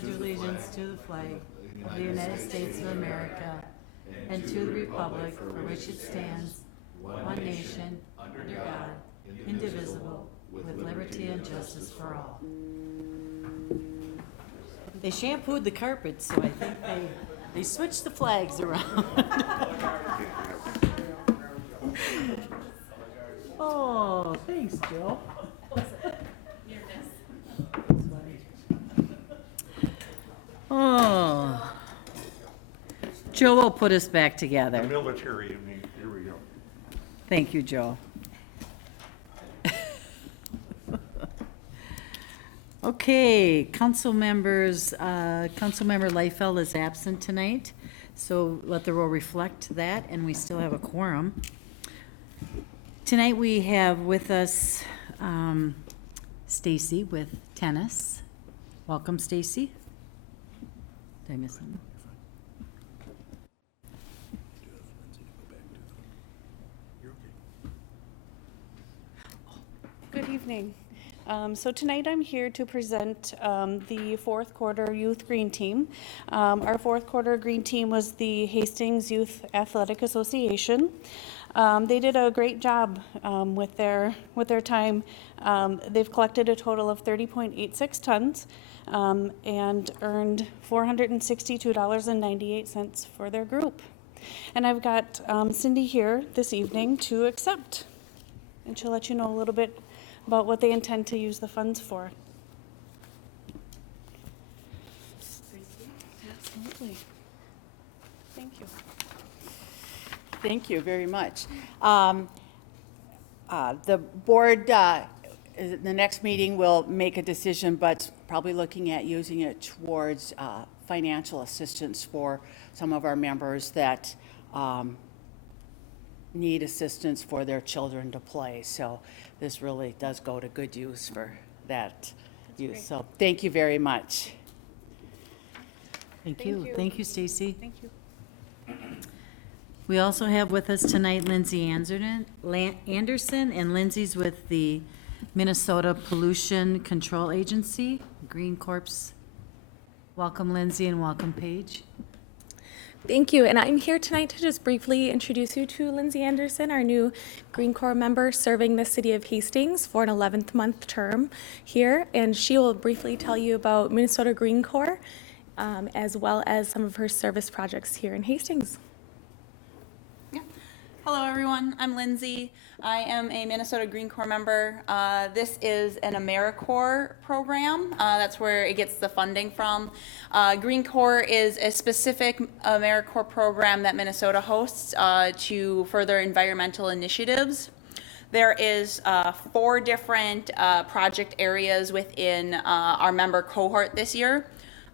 pledge allegiance to the flag of the United States of America and to the republic for which it stands, one nation, under God, indivisible, with liberty and justice for all. They shampooed the carpet, so I think they switched the flags around. Oh, thanks, Joe. Oh, Joe will put us back together. The military in me. Here we go. Thank you, Joe. Okay, Councilmember Liefeld is absent tonight, so let the roll reflect that, and we still have a quorum. Tonight we have with us Stacy with tennis. Welcome, Stacy. Did I miss something? Good evening. So tonight I'm here to present the fourth quarter youth green team. Our fourth quarter green team was the Hastings Youth Athletic Association. They did a great job with their time. They've collected a total of 30.86 tons and earned $462.98 for their group. And I've got Cindy here this evening to accept, and she'll let you know a little bit about what they intend to use the funds for. Absolutely. Thank you. Thank you very much. The board, the next meeting will make a decision, but probably looking at using it towards financial assistance for some of our members that need assistance for their children to play. So this really does go to good use for that use. Great. So thank you very much. Thank you. Thank you, Stacy. Thank you. We also have with us tonight Lindsay Anderson, and Lindsay's with the Minnesota Pollution Control Agency, Green Corps. Welcome, Lindsay, and welcome, Paige. Thank you, and I'm here tonight to just briefly introduce you to Lindsay Anderson, our new Green Corps member serving the city of Hastings for an 11th month term here, and she will briefly tell you about Minnesota Green Corps as well as some of her service projects here in Hastings. Hello everyone, I'm Lindsay. I am a Minnesota Green Corps member. This is an AmeriCorps program. That's where it gets the funding from. Green Corps is a specific AmeriCorps program that Minnesota hosts to further environmental initiatives. There is 4 different project areas within our member cohort this year.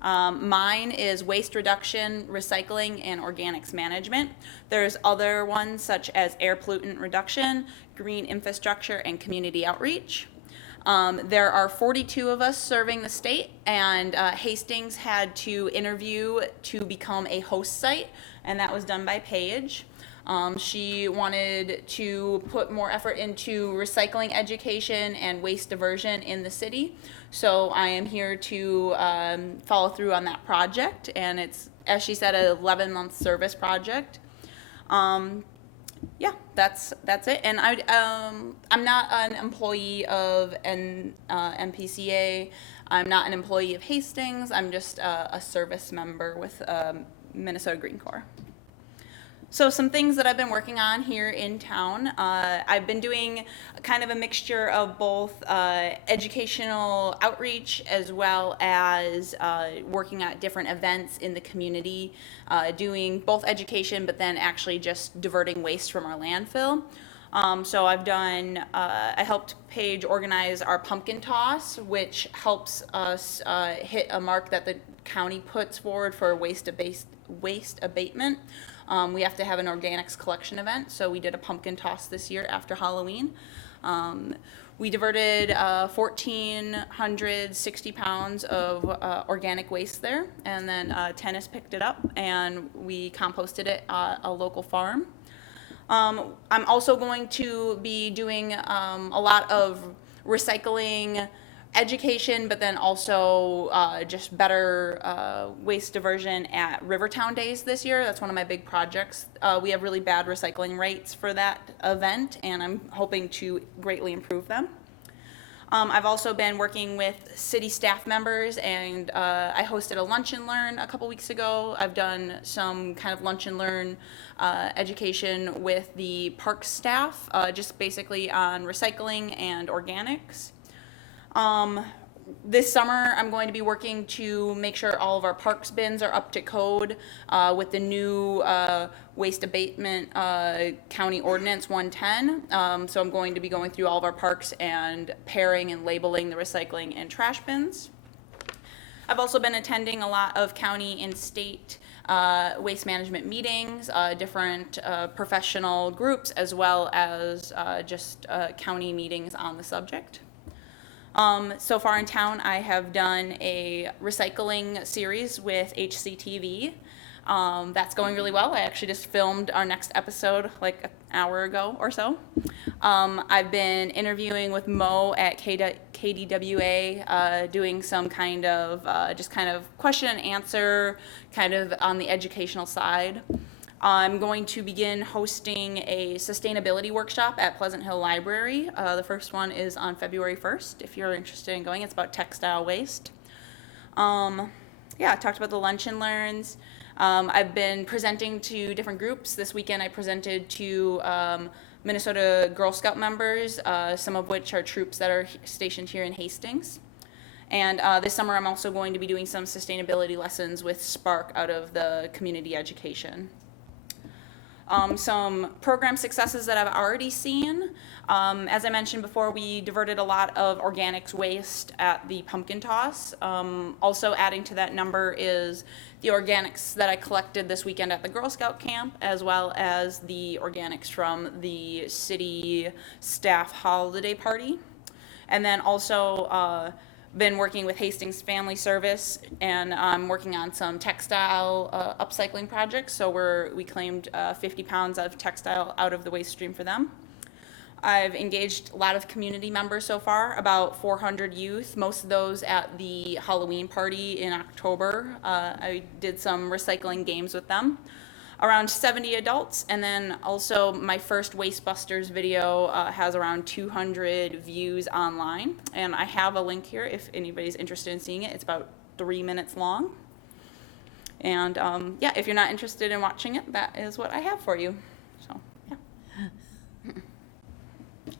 Mine is waste reduction, recycling, and organics management. There's other ones such as air pollutant reduction, green infrastructure, and community outreach. There are 42 of us serving the state, and Hastings had to interview to become a host site, and that was done by Paige. She wanted to put more effort into recycling education and waste diversion in the city. So I am here to follow through on that project, and it's, as she said, an 11-month service project. Yeah, that's it. And I'm not an employee of MPCA. I'm not an employee of Hastings. I'm just a service member with Minnesota Green Corps. So some things that I've been working on here in town. I've been doing kind of a mixture of both educational outreach as well as working at different events in the community, doing both education but then actually just diverting waste from our landfill. So I've done, I helped Paige organize our pumpkin toss, which helps us hit a mark that the county puts forward for waste abatement. We have to have an organics collection event, so we did a pumpkin toss this year after Halloween. We diverted 1,460 pounds of organic waste there, and then Tennis picked it up and we composted it at a local farm. I'm also going to be doing a lot of recycling education, but then also just better waste diversion at Rivertown Days this year. That's one of my big projects. We have really bad recycling rates for that event, and I'm hoping to greatly improve them. I've also been working with city staff members, and I hosted a lunch and learn a couple weeks ago. I've done some kind of lunch and learn education with the park staff, just basically on recycling and organics. This summer, I'm going to be working to make sure all of our parks bins are up to code with the new waste abatement county ordinance 110. So I'm going to be going through all of our parks and pairing and labeling the recycling and trash bins. I've also been attending a lot of county and state waste management meetings, different professional groups, as well as just county meetings on the subject. So far in town, I have done a recycling series with HCTV. That's going really well. I actually just filmed our next episode like an hour ago or so. I've been interviewing with Mo at KDWA, doing some kind of just kind of question and answer, kind of on the educational side. I'm going to begin hosting a sustainability workshop at Pleasant Hill Library. The first one is on February 1st, if you're interested in going. It's about textile waste. Yeah, I talked about the lunch and learns. I've been presenting to different groups. This weekend I presented to Minnesota Girl Scout members, some of which are troops that are stationed here in Hastings. And this summer I'm also going to be doing some sustainability lessons with Spark out of the community education. Some program successes that I've already seen. As I mentioned before, we diverted a lot of organics waste at the pumpkin toss. Also adding to that number is the organics that I collected this weekend at the Girl Scout camp, as well as the organics from the city staff holiday party. And then also been working with Hastings Family Service, and I'm working on some textile upcycling projects. So we claimed 50 pounds of textile out of the waste stream for them. I've engaged a lot of community members so far, about 400 youth, most of those at the Halloween party in October. I did some recycling games with them. Around 70 adults, and then also my first Wastebusters video has around 200 views online, and I have a link here if anybody's interested in seeing it. It's about 3 minutes long, and yeah, if you're not interested in watching it, that is what I have for you. So yeah.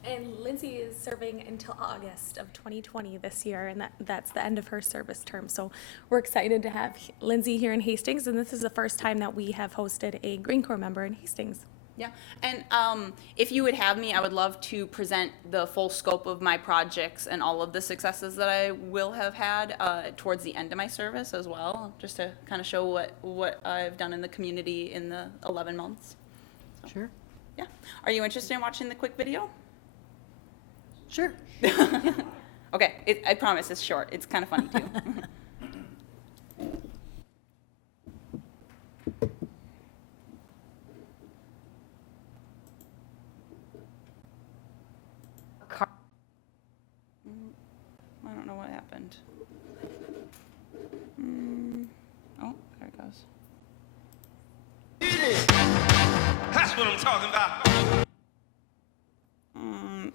And Lindsay is serving until August of 2020 this year, and that's the end of her service term. So we're excited to have Lindsay here in Hastings, and this is the first time that we have hosted a Green Corps member in Hastings. Yeah, and if you would have me, I would love to present the full scope of my projects and all of the successes that I will have had towards the end of my service as well, just to kind of show what I've done in the community in the 11 months. So, Sure. yeah. Are you interested in watching the quick video? Sure. Okay, I promise it's short. It's kind of funny too. I don't know what happened. Oh, there it goes. That's what I'm talking about.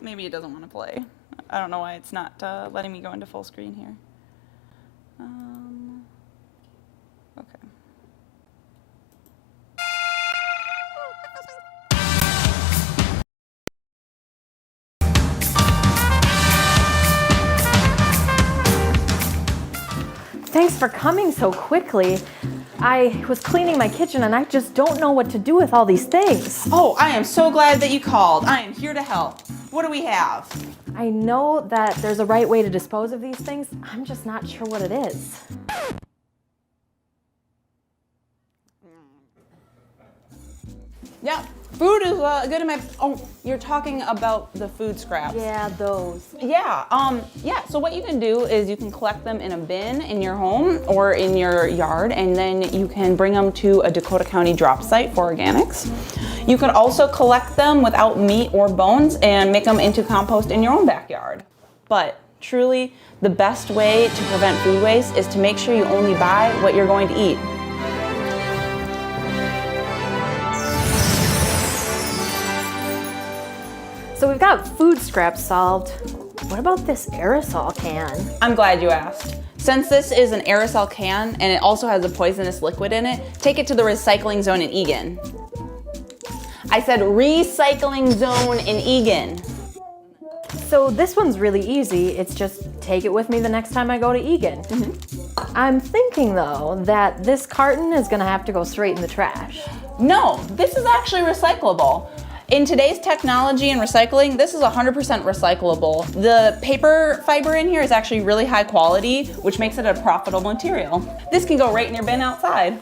Maybe it doesn't want to play. I don't know why it's not letting me go into full screen here. Okay. Thanks for coming so quickly. I was cleaning my kitchen and I just don't know what to do with all these things. Oh, I am so glad that you called. I am here to help. What do we have? I know that there's a right way to dispose of these things. I'm just not sure what it is. Yeah, food is good in my. Oh, you're talking about the food scraps. Yeah, those. Yeah. So what you can do is you can collect them in a bin in your home or in your yard, and then you can bring them to a Dakota County drop site for organics. You can also collect them without meat or bones and make them into compost in your own backyard. But Truly, the best way to prevent food waste is to make sure you only buy what you're going to eat. So we've got food scraps solved. What about this aerosol can? I'm glad you asked. Since this is an aerosol can and it also has a poisonous liquid in it, take it to the recycling zone in Egan. I said recycling zone in Egan. So this one's really easy. It's just take it with me the next time I go to Egan. I'm thinking though that this carton is gonna have to go straight in the trash. No, this is actually recyclable. In today's technology and recycling, this is 100% recyclable. The paper fiber in here is actually really high quality, which makes it a profitable material. This can go right in your bin outside.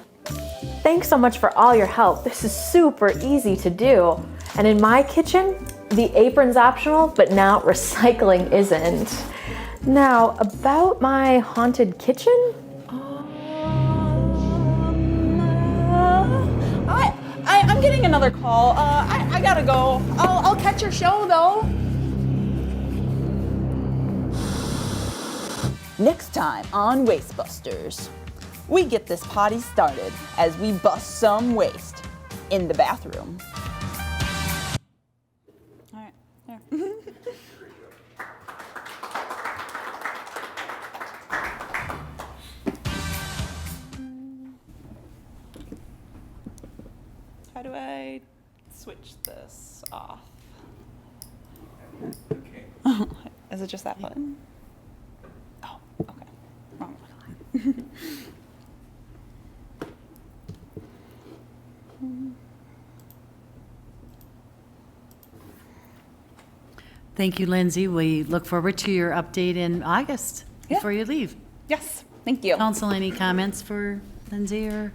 Thanks so much for all your help. This is super easy to do. And in my kitchen, the apron's optional, but now recycling isn't. Now, about my haunted kitchen? I'm getting another call. I gotta go. I'll catch your show though. Next time on Wastebusters, we get this party started as we bust some waste in the bathroom. All right, there. How do I switch this off? Okay. Is it just that button? Oh, okay. Wrong one. Thank you, Lindsay. We look forward to your update in August before you leave. Yes, thank you. Council, any comments for Lindsay or?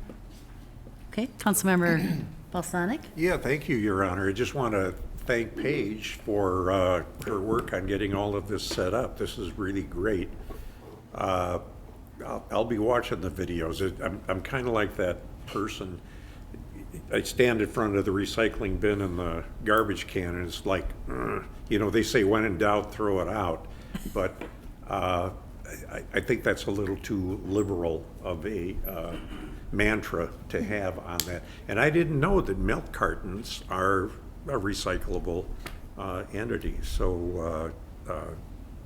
Okay, Councilmember Balsonic? Yeah, thank you, Your Honor. I just want to thank Paige for her work on getting all of this set up. This is really great. I'll be watching the videos. I'm kind of like that person. I stand in front of the recycling bin and the garbage can, and it's like, they say when in doubt, throw it out. But I think that's a little too liberal of a mantra to have on that. And I didn't know that milk cartons are a recyclable entity. So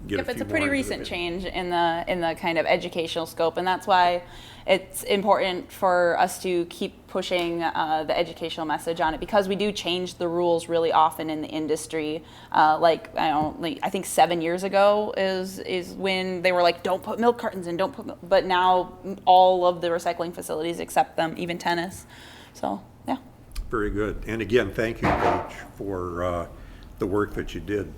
Yep, it's a pretty recent change in the kind of educational scope, and that's why it's important for us to keep pushing the educational message on it, because we do change the rules really often in the industry. I think 7 years ago is when they were like, don't put milk cartons in, don't put milk, but now all of the recycling facilities accept them, even tennis. So yeah. Very good. And again, thank you, Paige, for the work that you did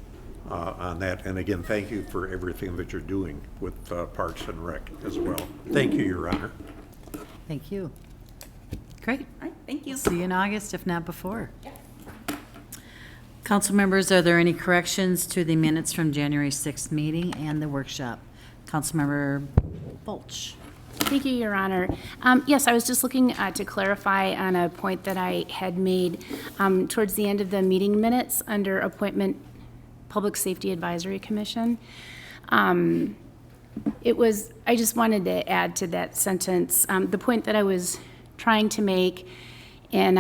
on that. And again, thank you for everything that you're doing with Parks and Rec as well. Thank you, Your Honor. Thank you. Great. All right, thank you. See you in August, if not before. Council members, are there any corrections to the minutes from January 6th meeting and the workshop? Councilmember Bulch. Thank you, Your Honor. Yes, I was just looking to clarify on a point that I had made towards the end of the meeting minutes under appointment Public Safety Advisory Commission. I just wanted to add to that sentence the point that I was trying to make and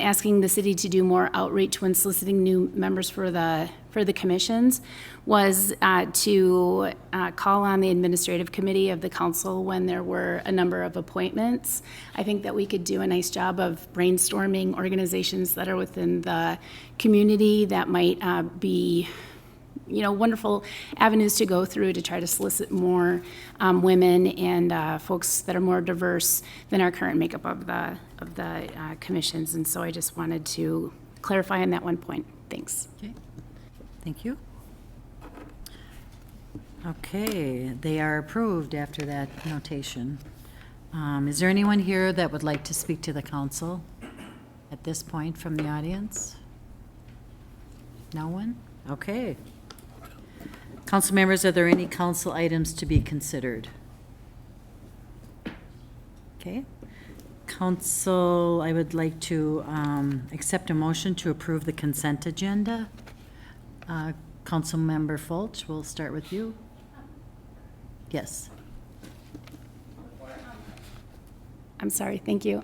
asking the city to do more outreach when soliciting new members for the commissions was to call on the administrative committee of the council when there were a number of appointments. I think that we could do a nice job of brainstorming organizations that are within the community that might be wonderful avenues to go through to try to solicit more women and folks that are more diverse than our current makeup of the commissions. And so I just wanted to clarify on that one point. Thanks. Okay. Thank you. Okay, they are approved after that notation. Is there anyone here that would like to speak to the council at this point from the audience? No one? Okay. Council members, are there any council items to be considered? Okay. Council, I would like to accept a motion to approve the consent agenda. Councilmember Fulch, we'll start with you. Yes. I'm sorry, thank you.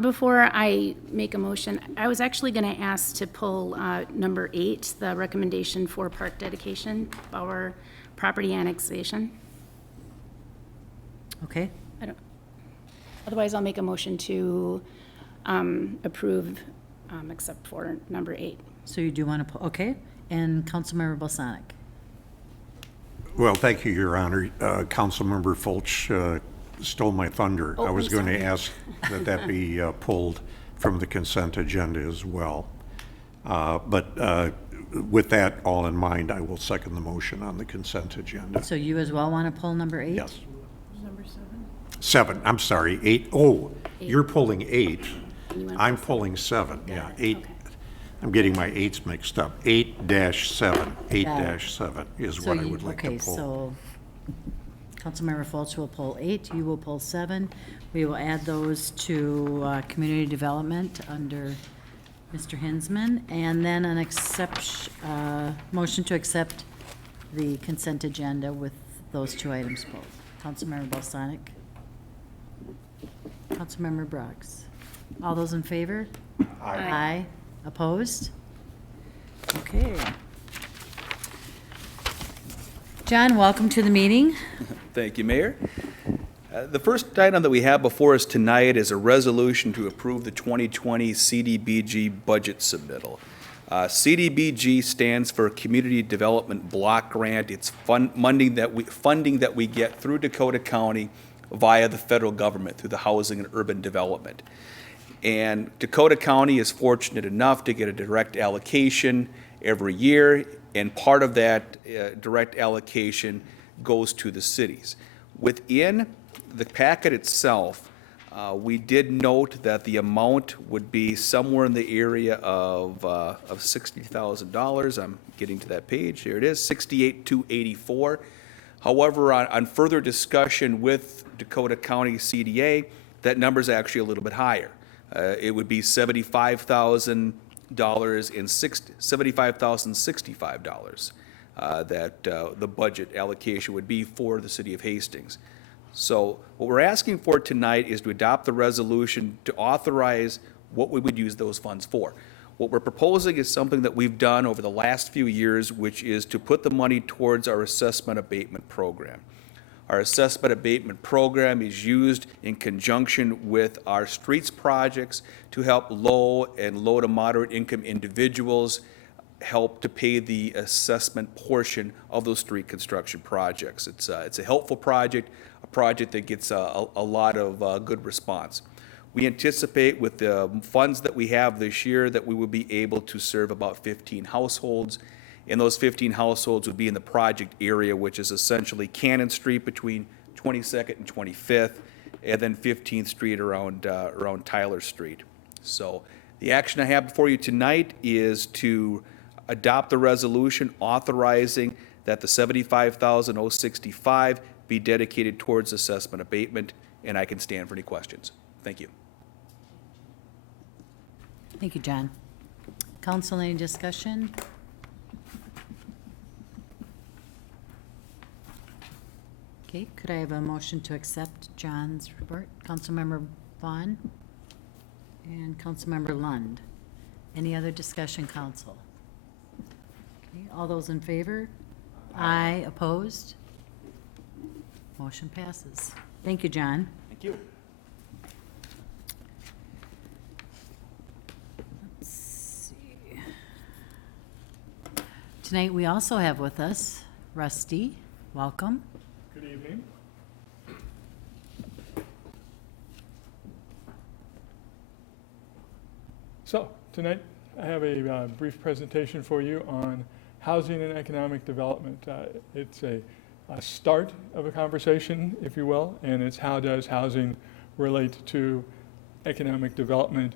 Before I make a motion, I was actually going to ask to pull number 8, the recommendation for park dedication, our property annexation. Okay. Otherwise, I'll make a motion to approve, except for number 8. So you do want to, okay. And Councilmember Balsonic. Well, thank you, Your Honor. Councilmember Fulch stole my thunder. Oh, I was I'm going to sorry. ask that be pulled from the consent agenda as well. But with that all in mind, I will second the motion on the consent agenda. So you as well want to pull number 8? Yes. Number 7, I'm sorry, 8. Oh, you're pulling 8. I'm pulling 7, yeah, 8. I'm getting my 8s mixed up. 8-7, 8-7 is what I would like to Okay, pull. so Councilmember Fulch will pull 8, you will pull 7. We will add those to community development under Mr. Hinsman, and then an motion to accept the consent agenda with those 2 items pulled. Councilmember Balsonic. Councilmember Brooks. All those in favor? Aye. Opposed? Okay. John, welcome to the meeting. Thank you, Mayor. The first item that we have before us tonight is a resolution to approve the 2020 CDBG budget submittal. CDBG stands for Community Development Block Grant. It's funding that we get through Dakota County via the federal government through the Housing and Urban Development. And Dakota County is fortunate enough to get a direct allocation every year, and part of that direct allocation goes to the cities. Within the packet itself, we did note that the amount would be somewhere in the area of $60,000. I'm getting to that page. Here it is, $68,284. However, on further discussion with Dakota County CDA, that number is actually a little bit higher. It would be $75,065 that the budget allocation would be for the city of Hastings. So what we're asking for tonight is to adopt the resolution to authorize what we would use those funds for. What we're proposing is something that we've done over the last few years, which is to put the money towards our assessment abatement program. Our assessment abatement program is used in conjunction with our streets projects to help low to moderate income individuals help to pay the assessment portion of those street construction projects. It's a helpful project, a project that gets a lot of good response. We anticipate with the funds that we have this year that we will be able to serve about 15 households. And those 15 households would be in the project area, which is essentially Cannon Street between 22nd and 25th, and then 15th Street around Tyler Street. So the action I have before you tonight is to adopt the resolution authorizing that the $75,065 be dedicated towards assessment abatement, and I can stand for any questions. Thank you. Thank you, John. Council, any discussion? Okay, could I have a motion to accept John's report? Councilmember Vaughn and Councilmember Lund. Any other discussion, council? Okay, all those in favor? Aye. Opposed? Motion passes. Thank you, John. Thank you. Let's see. Tonight, we also have with us Rusty. Welcome. Good evening. So, tonight I have a brief presentation for you on housing and economic development. It's a start of a conversation, if you will, and it's how does housing relate to economic development.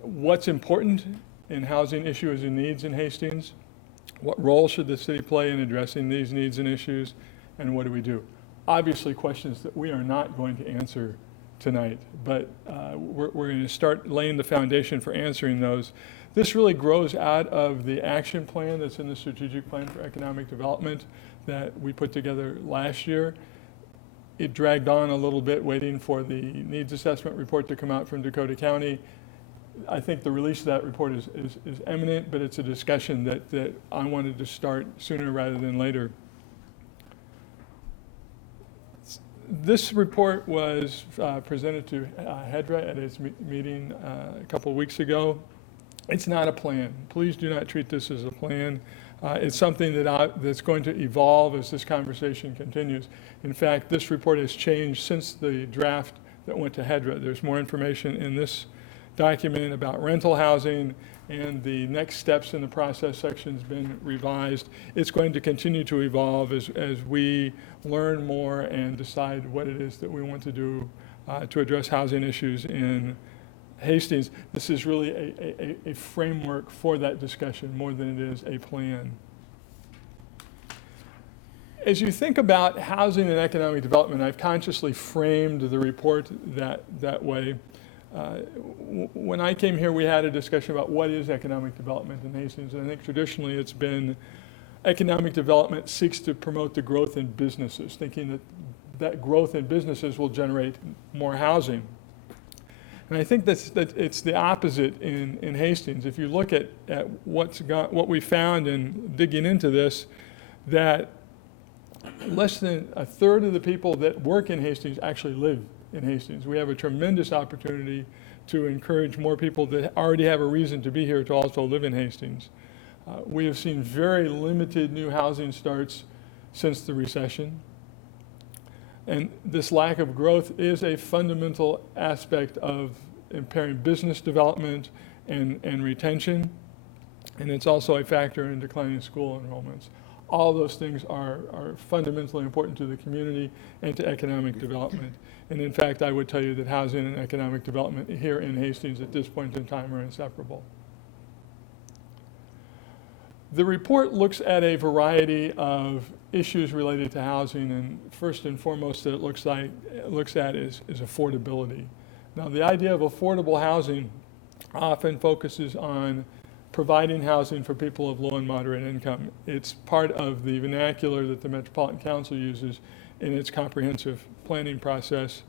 What's important in housing issues and needs in Hastings? What role should the city play in addressing these needs and issues? And what do we do? Obviously, questions that we are not going to answer tonight, but we're going to start laying the foundation for answering those. This really grows out of the action plan that's in the strategic plan for economic development that we put together last year. It dragged on a little bit, waiting for the needs assessment report to come out from Dakota County. I think the release of that report is imminent, but it's a discussion that I wanted to start sooner rather than later. This report was presented to HEDRA at its meeting a couple of weeks ago. It's not a plan. Please do not treat this as a plan. It's something that's going to evolve as this conversation continues. In fact, this report has changed since the draft that went to HEDRA. There's more information in this document about rental housing, and the next steps in the process section's been revised. It's going to continue to evolve as we learn more and decide what it is that we want to do to address housing issues in Hastings. This is really a framework for that discussion more than it is a plan. As you think about housing and economic development, I've consciously framed the report that way. When I came here, we had a discussion about what is economic development in Hastings, and I think traditionally it's been economic development seeks to promote the growth in businesses, thinking that growth in businesses will generate more housing. And I think that it's the opposite in Hastings. If you look at what we found in digging into this, that less than a third of the people that work in Hastings actually live in Hastings. We have a tremendous opportunity to encourage more people that already have a reason to be here to also live in Hastings. We have seen very limited new housing starts since the recession. And this lack of growth is a fundamental aspect of impairing business development and retention. And it's also a factor in declining school enrollments. All those things are fundamentally important to the community and to economic development. And in fact, I would tell you that housing and economic development here in Hastings at this point in time are inseparable. The report looks at a variety of issues related to housing, and first and foremost that it looks at is affordability. Now, the idea of affordable housing often focuses on providing housing for people of low and moderate income. It's part of the vernacular that the Metropolitan Council uses in its comprehensive planning process.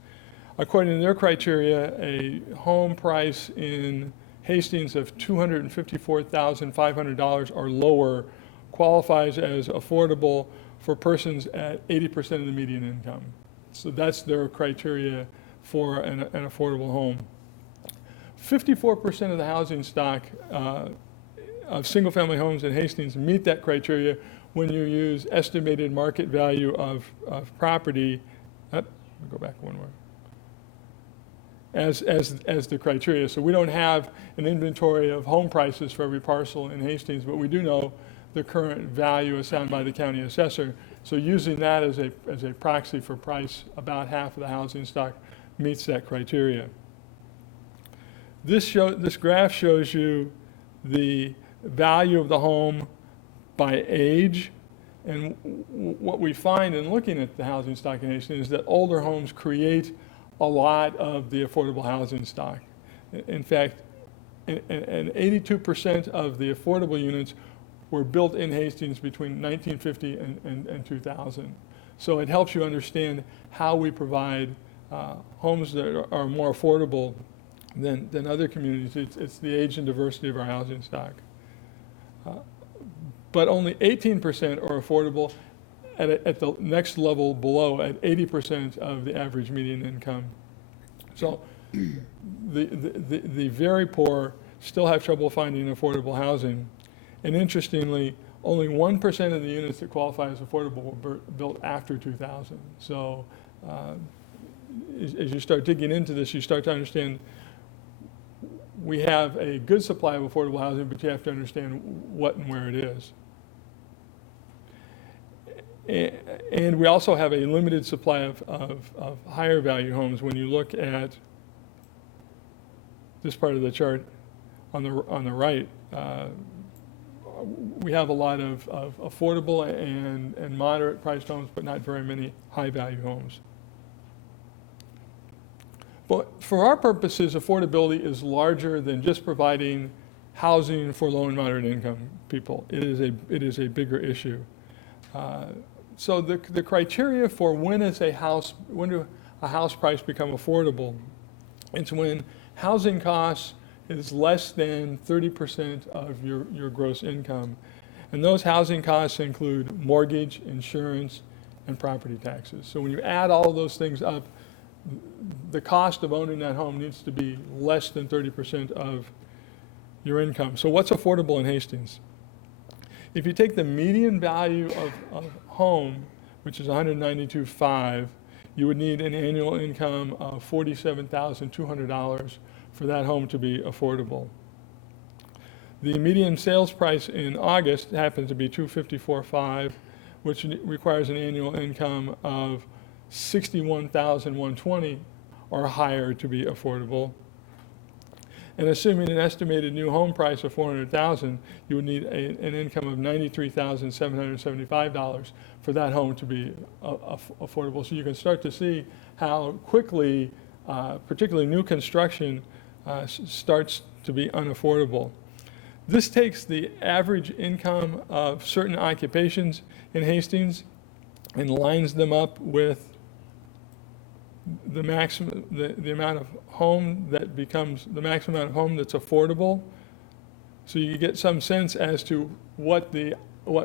According to their criteria, a home price in Hastings of $254,500 or lower qualifies as affordable for persons at 80% of the median income. So that's their criteria for an affordable home. 54% of the housing stock of single-family homes in Hastings meet that criteria when you use estimated market value of property. Go back one more. As the criteria. So we don't have an inventory of home prices for every parcel in Hastings, but we do know the current value assigned by the county assessor. So using that as a proxy for price, about half of the housing stock meets that criteria. This graph shows you the value of the home by age. And what we find in looking at the housing stock in Hastings is that older homes create a lot of the affordable housing stock. In fact, and 82% of the affordable units were built in Hastings between 1950 and 2000. So it helps you understand how we provide homes that are more affordable than other communities. It's the age and diversity of our housing stock. But only 18% are affordable at the next level below, at 80% of the average median income. So the very poor still have trouble finding affordable housing. And interestingly, only 1% of the units that qualify as affordable were built after 2000. So as you start digging into this, you start to understand we have a good supply of affordable housing, but you have to understand what and where it is. And we also have a limited supply of higher value homes. When you look at this part of the chart on the right, we have a lot of affordable and moderate priced homes, but not very many high value homes. But for our purposes, affordability is larger than just providing housing for low and moderate income people. It is a bigger issue. So the criteria for when do a house price become affordable? It's when housing costs is less than 30% of your gross income. And those housing costs include mortgage, insurance, and property taxes. So when you add all of those things up, the cost of owning that home needs to be less than 30% of your income. So what's affordable in Hastings? If you take the median value of home, which is $192,500, you would need an annual income of $47,200 for that home to be affordable. The median sales price in August happens to be $254,500, which requires an annual income of $61,120 or higher to be affordable. And assuming an estimated new home price of $400,000, you would need an income of $93,775 for that home to be affordable. So you can start to see how quickly, particularly new construction, starts to be unaffordable. This takes the average income of certain occupations in Hastings and lines them up with the maximum, the amount of home that becomes the maximum amount of home that's affordable. So you get some sense as to what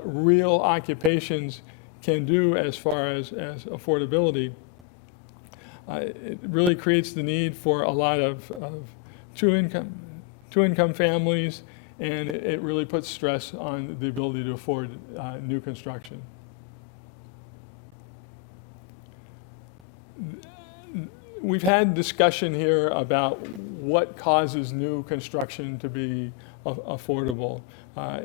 real occupations can do as far as affordability. It really creates the need for a lot of two-income families, and it really puts stress on the ability to afford new construction. We've had discussion here about what causes new construction to be affordable.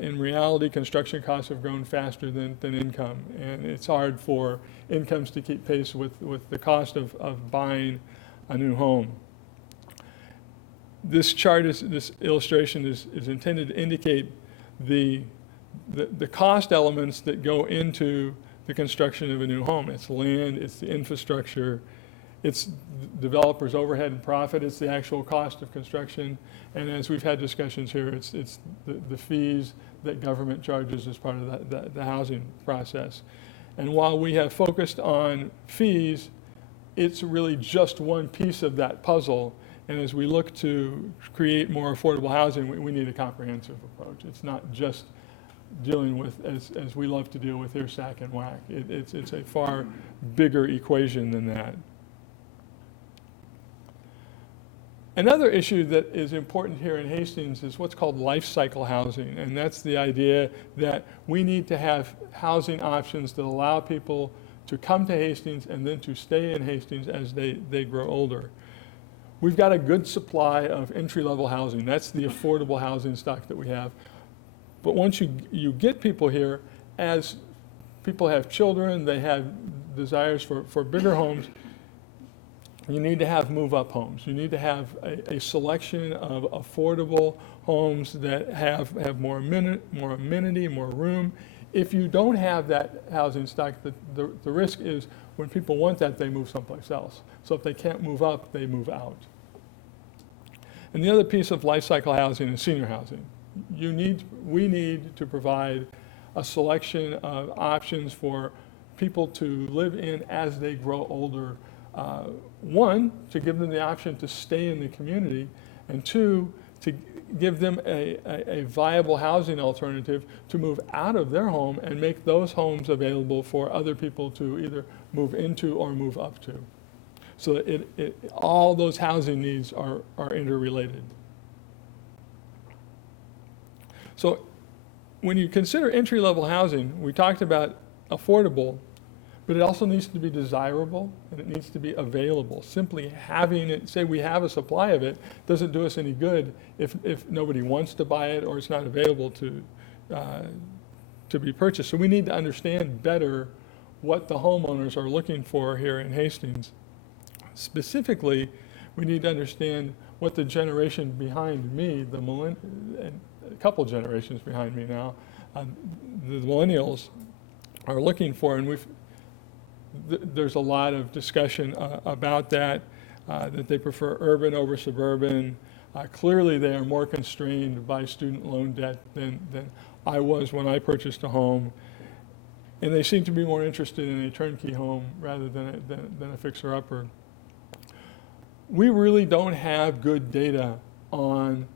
In reality, construction costs have grown faster than income, and it's hard for incomes to keep pace with the cost of buying a new home. This chart, this illustration is intended to indicate the cost elements that go into the construction of a new home. It's land, it's the infrastructure, it's developers' overhead and profit, it's the actual cost of construction, and as we've had discussions here, it's the fees that government charges as part of the housing process. And while we have focused on fees, it's really just one piece of that puzzle. And as we look to create more affordable housing, we need a comprehensive approach. It's not just dealing with, as we love to deal with here, sack and whack. It's a far bigger equation than that. Another issue that is important here in Hastings is what's called life cycle housing, and that's the idea that we need to have housing options that allow people to come to Hastings and then to stay in Hastings as they grow older. We've got a good supply of entry-level housing. That's the affordable housing stock that we have. But once you get people here, as people have children, they have desires for bigger homes, you need to have move-up homes. You need to have a selection of affordable homes that have more amenity, more room. If you don't have that housing stock, the risk is when people want that, they move someplace else. So if they can't move up, they move out. And the other piece of life cycle housing is senior housing. We need to provide a selection of options for people to live in as they grow older. One, to give them the option to stay in the community, and two, to give them a viable housing alternative to move out of their home and make those homes available for other people to either move into or move up to. So all those housing needs are interrelated. So when you consider entry-level housing, we talked about affordable, but it also needs to be desirable and it needs to be available. Simply having it, say we have a supply of it, doesn't do us any good if nobody wants to buy it or it's not available to be purchased. So we need to understand better what the homeowners are looking for here in Hastings. Specifically, we need to understand what the generation behind me, and a couple generations behind me now, the millennials are looking for, and there's a lot of discussion about that they prefer urban over suburban. Clearly, they are more constrained by student loan debt than I was when I purchased a home. and they seem to be more interested in a turnkey home rather than a fixer-upper. We really don't have good data on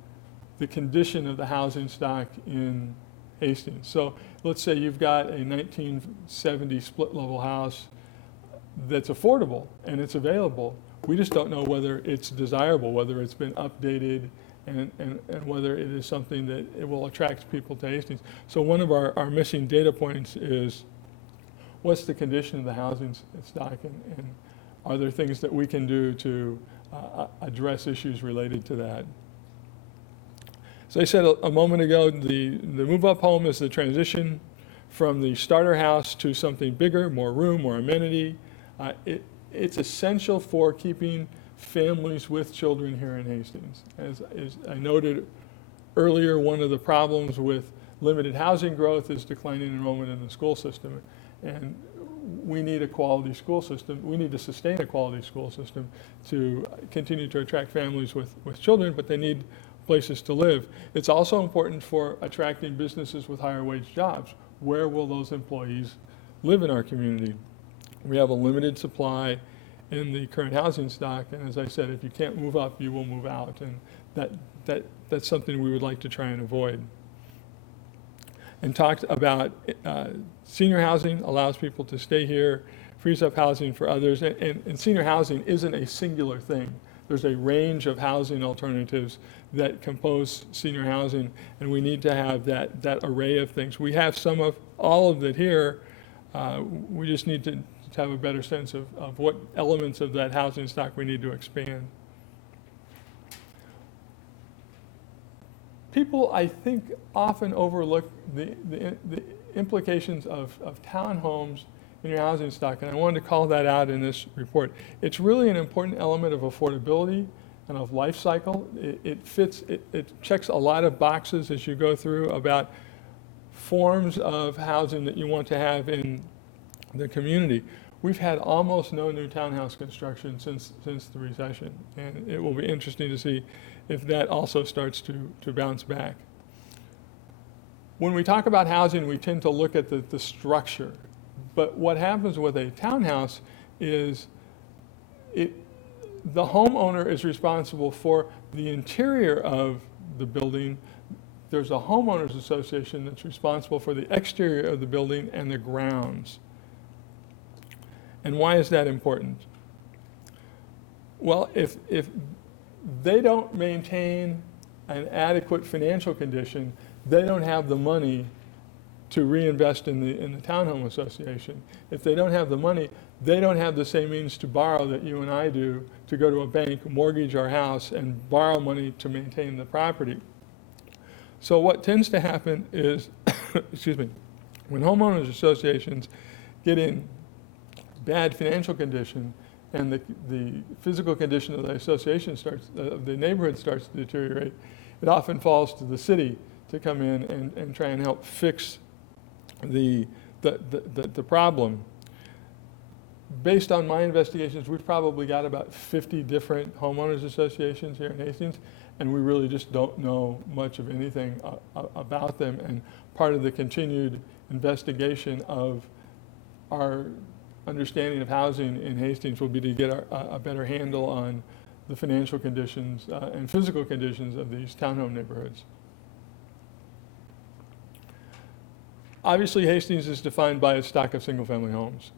the condition of the housing stock in Hastings. So let's say you've got a 1970 split-level house that's affordable and it's available. We just don't know whether it's desirable, whether it's been updated, and whether it is something that it will attract people to Hastings. So one of our missing data points is what's the condition of the housing stock, and are there things that we can do to address issues related to that? So I said a moment ago, the move-up home is the transition from the starter house to something bigger, more room, more amenity. It's essential for keeping families with children here in Hastings. As I noted earlier, one of the problems with limited housing growth is declining enrollment in the school system. And we need a quality school system. We need to sustain a quality school system to continue to attract families with children, but they need places to live. It's also important for attracting businesses with higher wage jobs. Where will those employees live in our community? We have a limited supply in the current housing stock, and as I said, if you can't move up, you will move out, and that's something we would like to try and avoid. And talked about senior housing allows people to stay here, frees up housing for others, and senior housing isn't a singular thing. There's a range of housing alternatives that compose senior housing, and we need to have that array of things. We have all of it here. We just need to have a better sense of what elements of that housing stock we need to expand. People, I think, often overlook the implications of townhomes in your housing stock, and I wanted to call that out in this report. It's really an important element of affordability and of life cycle. It checks a lot of boxes as you go through about forms of housing that you want to have in the community. We've had almost no new townhouse construction since the recession, and it will be interesting to see if that also starts to bounce back. When we talk about housing, we tend to look at the structure, but what happens with a townhouse is the homeowner is responsible for the interior of the building. There's a homeowners association that's responsible for the exterior of the building and the grounds. And why is that important? Well, if they don't maintain an adequate financial condition, they don't have the money to reinvest in the townhome association. If they don't have the money, they don't have the same means to borrow that you and I do to go to a bank, mortgage our house, and borrow money to maintain the property. So what tends to happen is, excuse me, when homeowners associations get in bad financial condition and the physical condition of the association the neighborhood starts to deteriorate, it often falls to the city to come in and try and help fix the problem. Based on my investigations, we've probably got about 50 different homeowners associations here in Hastings, and we really just don't know much of anything about them. And part of the continued investigation of our understanding of housing in Hastings will be to get a better handle on the financial conditions and physical conditions of these townhome neighborhoods. Obviously, Hastings is defined by a stock of single-family homes.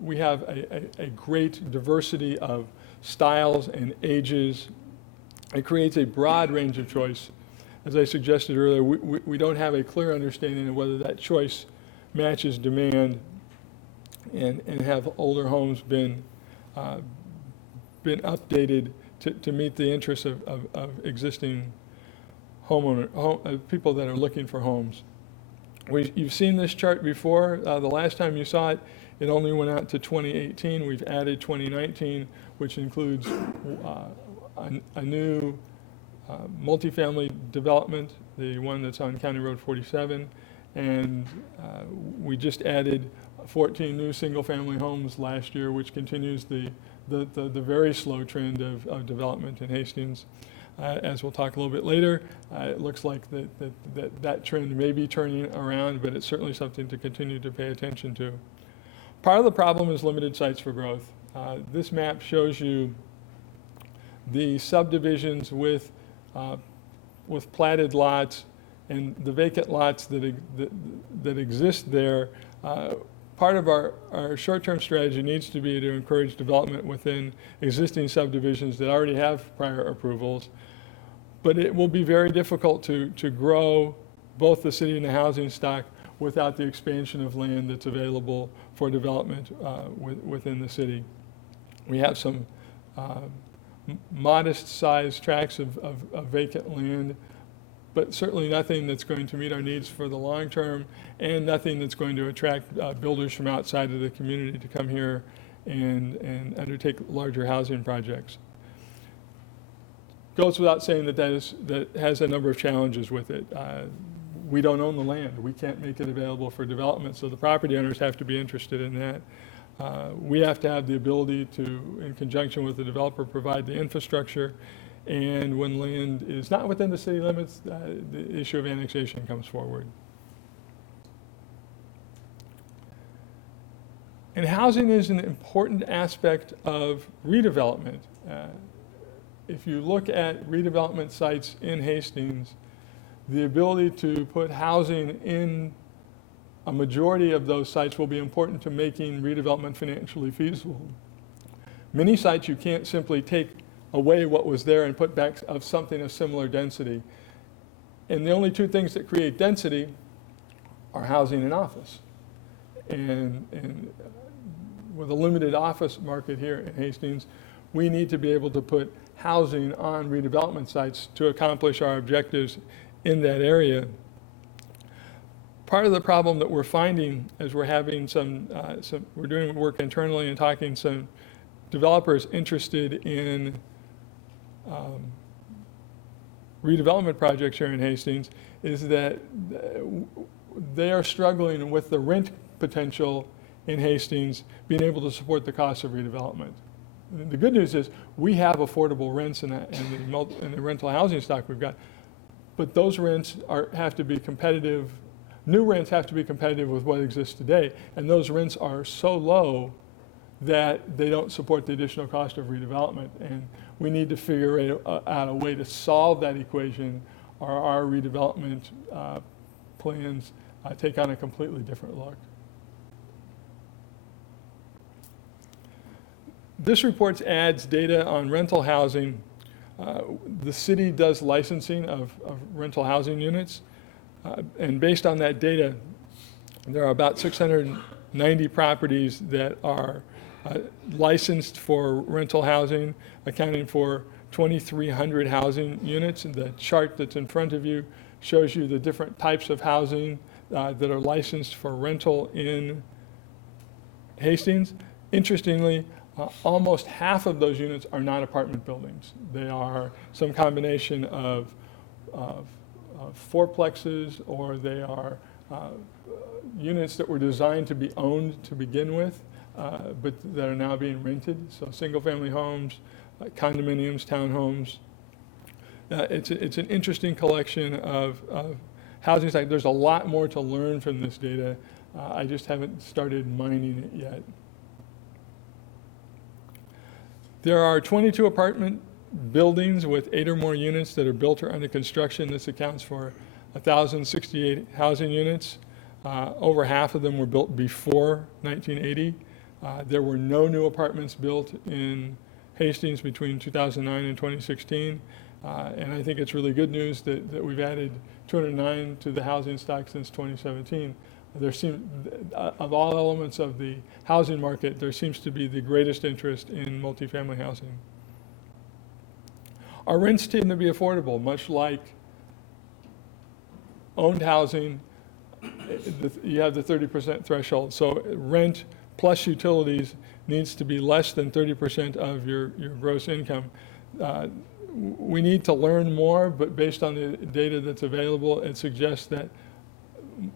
We have a great diversity of styles and ages. It creates a broad range of choice. As I suggested earlier, we don't have a clear understanding of whether that choice matches demand, and have older homes been updated to meet the interests of existing people that are looking for homes. You've seen this chart before. The last time you saw it, it only went out to 2018. We've added 2019, which includes a new multifamily development, the one that's on County Road 47, and we just added 14 new single-family homes last year, which continues the very slow trend of development in Hastings. As we'll talk a little bit later, it looks like that trend may be turning around, but it's certainly something to continue to pay attention to. Part of the problem is limited sites for growth. This map shows you the subdivisions with platted lots and the vacant lots that exist there. Part of our short-term strategy needs to be to encourage development within existing subdivisions that already have prior approvals. But it will be very difficult to grow both the city and the housing stock without the expansion of land that's available for development within the city. We have some modest-sized tracts of vacant land, but certainly nothing that's going to meet our needs for the long term, and nothing that's going to attract builders from outside of the community to come here and undertake larger housing projects. Goes without saying that has a number of challenges with it. We don't own the land. We can't make it available for development, so the property owners have to be interested in that. We have to have the ability to, in conjunction with the developer, provide the infrastructure. And when land is not within the city limits, the issue of annexation comes forward. And housing is an important aspect of redevelopment. If you look at redevelopment sites in Hastings, the ability to put housing in a majority of those sites will be important to making redevelopment financially feasible. Many sites you can't simply take away what was there and put back of something of similar density. And the only two things that create density are housing and office. And with a limited office market here in Hastings, we need to be able to put housing on redevelopment sites to accomplish our objectives in that area. Part of the problem that we're finding as we're having we're doing work internally and talking to some developers interested in redevelopment projects here in Hastings is that they are struggling with the rent potential in Hastings being able to support the cost of redevelopment. The good news is we have affordable rents in the rental housing stock we've got, but those rents have to be competitive. New rents have to be competitive with what exists today, and those rents are so low that they don't support the additional cost of redevelopment. And we need to figure out a way to solve that equation, or our redevelopment plans take on a completely different look. This report adds data on rental housing. The city does licensing of rental housing units. And based on that data, there are about 690 properties that are licensed for rental housing, accounting for 2,300 housing units. And the chart that's in front of you shows you the different types of housing that are licensed for rental in Hastings. Interestingly, almost half of those units are not apartment buildings. They are some combination of fourplexes, or they are units that were designed to be owned to begin with, but that are now being rented. So single-family homes, condominiums, townhomes. It's an interesting collection of housing sites. There's a lot more to learn from this data. I just haven't started mining it yet. There are 22 apartment buildings with 8 or more units that are built or under construction. This accounts for 1,068 housing units. Over half of them were built before 1980. There were no new apartments built in Hastings between 2009 and 2016. And I think it's really good news that we've added 209 to the housing stock since 2017. Of all elements of the housing market, there seems to be the greatest interest in multifamily housing. Our rents tend to be affordable, much like owned housing. You have the 30% threshold. So rent plus utilities needs to be less than 30% of your gross income. We need to learn more, but based on the data that's available, it suggests that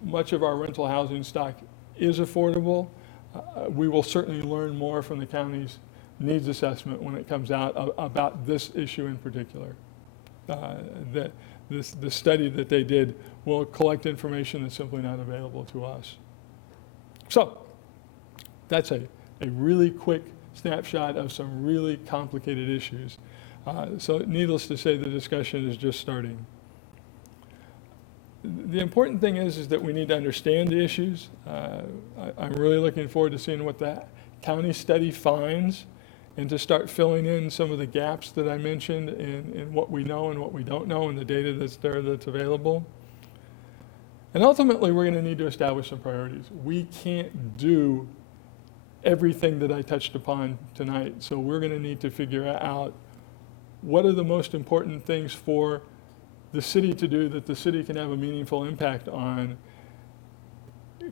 much of our rental housing stock is affordable. We will certainly learn more from the county's needs assessment when it comes out about this issue in particular. the study that they did will collect information that's simply not available to us. So that's a really quick snapshot of some really complicated issues. So needless to say, the discussion is just starting. The important thing is that we need to understand the issues. I'm really looking forward to seeing what that county study finds and to start filling in some of the gaps that I mentioned in what we know and what we don't know and the data that's there that's available. And ultimately, we're going to need to establish some priorities. We can't do everything that I touched upon tonight, so we're going to need to figure out what are the most important things for the city to do that the city can have a meaningful impact on,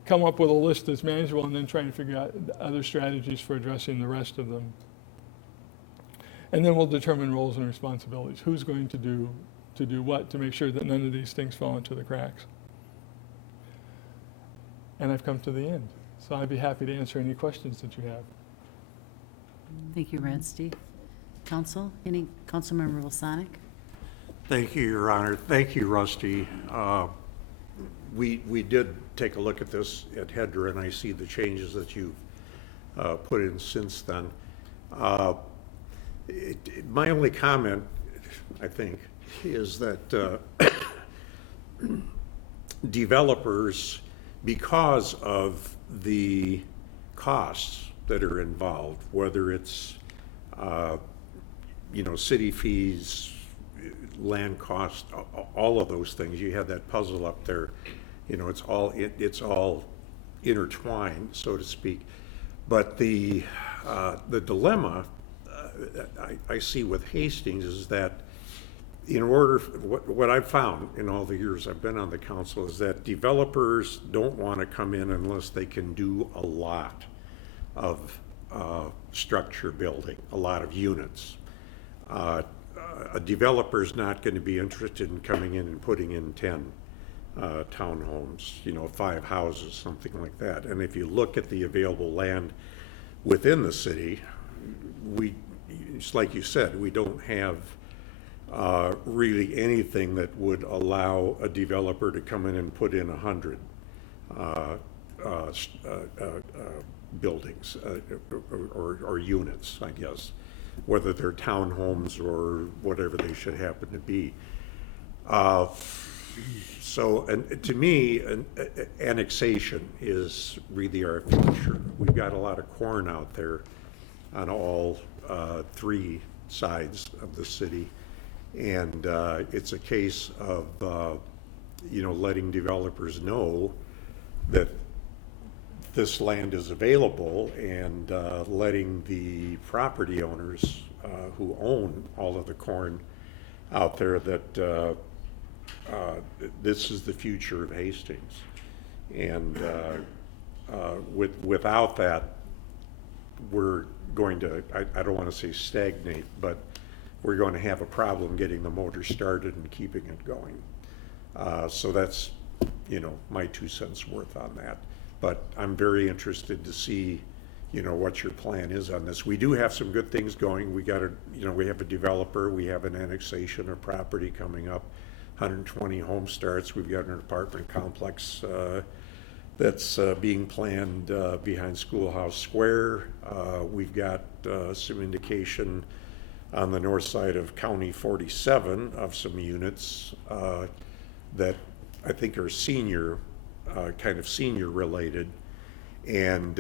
come up with a list that's manageable, and then try and figure out other strategies for addressing the rest of them. And then we'll determine roles and responsibilities. Who's going to do what to make sure that none of these things fall into the cracks. And I've come to the end. So I'd be happy to answer any questions that you have. Thank you, Rusty. Council, Councilmember Wilsonic? Thank you, Your Honor. Thank you, Rusty. We did take a look at this at HEDRA, and I see the changes that you've put in since then. My only comment, I think, is that developers, because of the costs that are involved, whether it's city fees, land cost, all of those things, you have that puzzle up there. It's all intertwined, so to speak. But the dilemma I see with Hastings is that in order, what I've found in all the years I've been on the council is that developers don't want to come in unless they can do a lot of structure building, a lot of units. A developer's not going to be interested in coming in and putting in 10 townhomes, 5 houses, something like that. And if you look at the available land within the city, it's like you said, we don't have really anything that would allow a developer to come in and put in 100 buildings or units, I guess, whether they're townhomes or whatever they should happen to be. So, and to me, annexation is really our future. We've got a lot of corn out there on all 3 sides of the city, and it's a case of letting developers know that this land is available, and letting the property owners who own all of the corn out there that this is the future of Hastings. And without that, we're going to, I don't want to say stagnate, but we're going to have a problem getting the motor started and keeping it going. So that's, my 2 cents worth on that. But I'm very interested to see, what your plan is on this. We do have some good things going. We got we have a developer, we have an annexation of property coming up, 120 home starts. We've got an apartment complex that's being planned behind Schoolhouse Square. We've got some indication on the north side of County 47 of some units that I think are senior related, and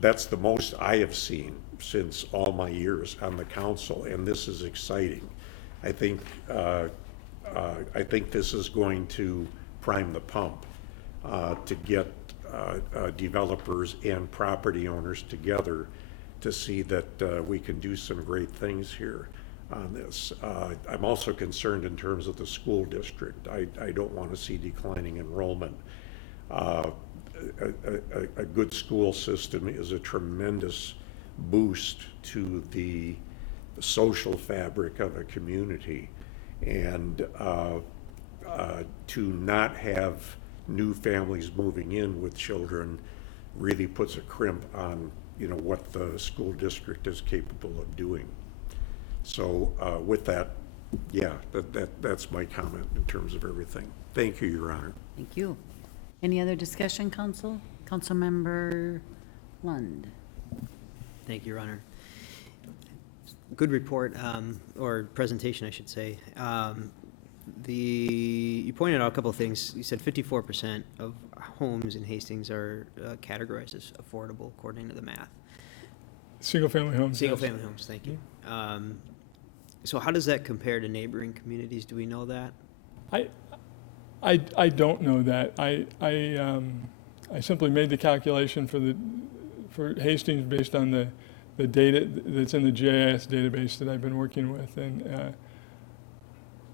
that's the most I have seen since all my years on the council, and this is exciting. I think this is going to prime the pump to get developers and property owners together to see that we can do some great things here on this. I'm also concerned in terms of the school district. I don't want to see declining enrollment. A good school system is a tremendous boost to the social fabric of a community, and to not have new families moving in with children really puts a crimp on what the school district is capable of doing. So with that, Yeah, that's my comment in terms of everything. Thank you, Your Honor. Thank you. Any other discussion, Council? Councilmember Lund. Thank you, Your Honor. Good report, or presentation, I should say. You pointed out a couple of things. You said 54% of homes in Hastings are categorized as affordable, according to the math. Single-family homes. yes. Single-family homes, thank you. So how does that compare to neighboring communities? Do we know that? I don't know that. I simply made the calculation for Hastings based on the data that's in the GIS database that I've been working with, and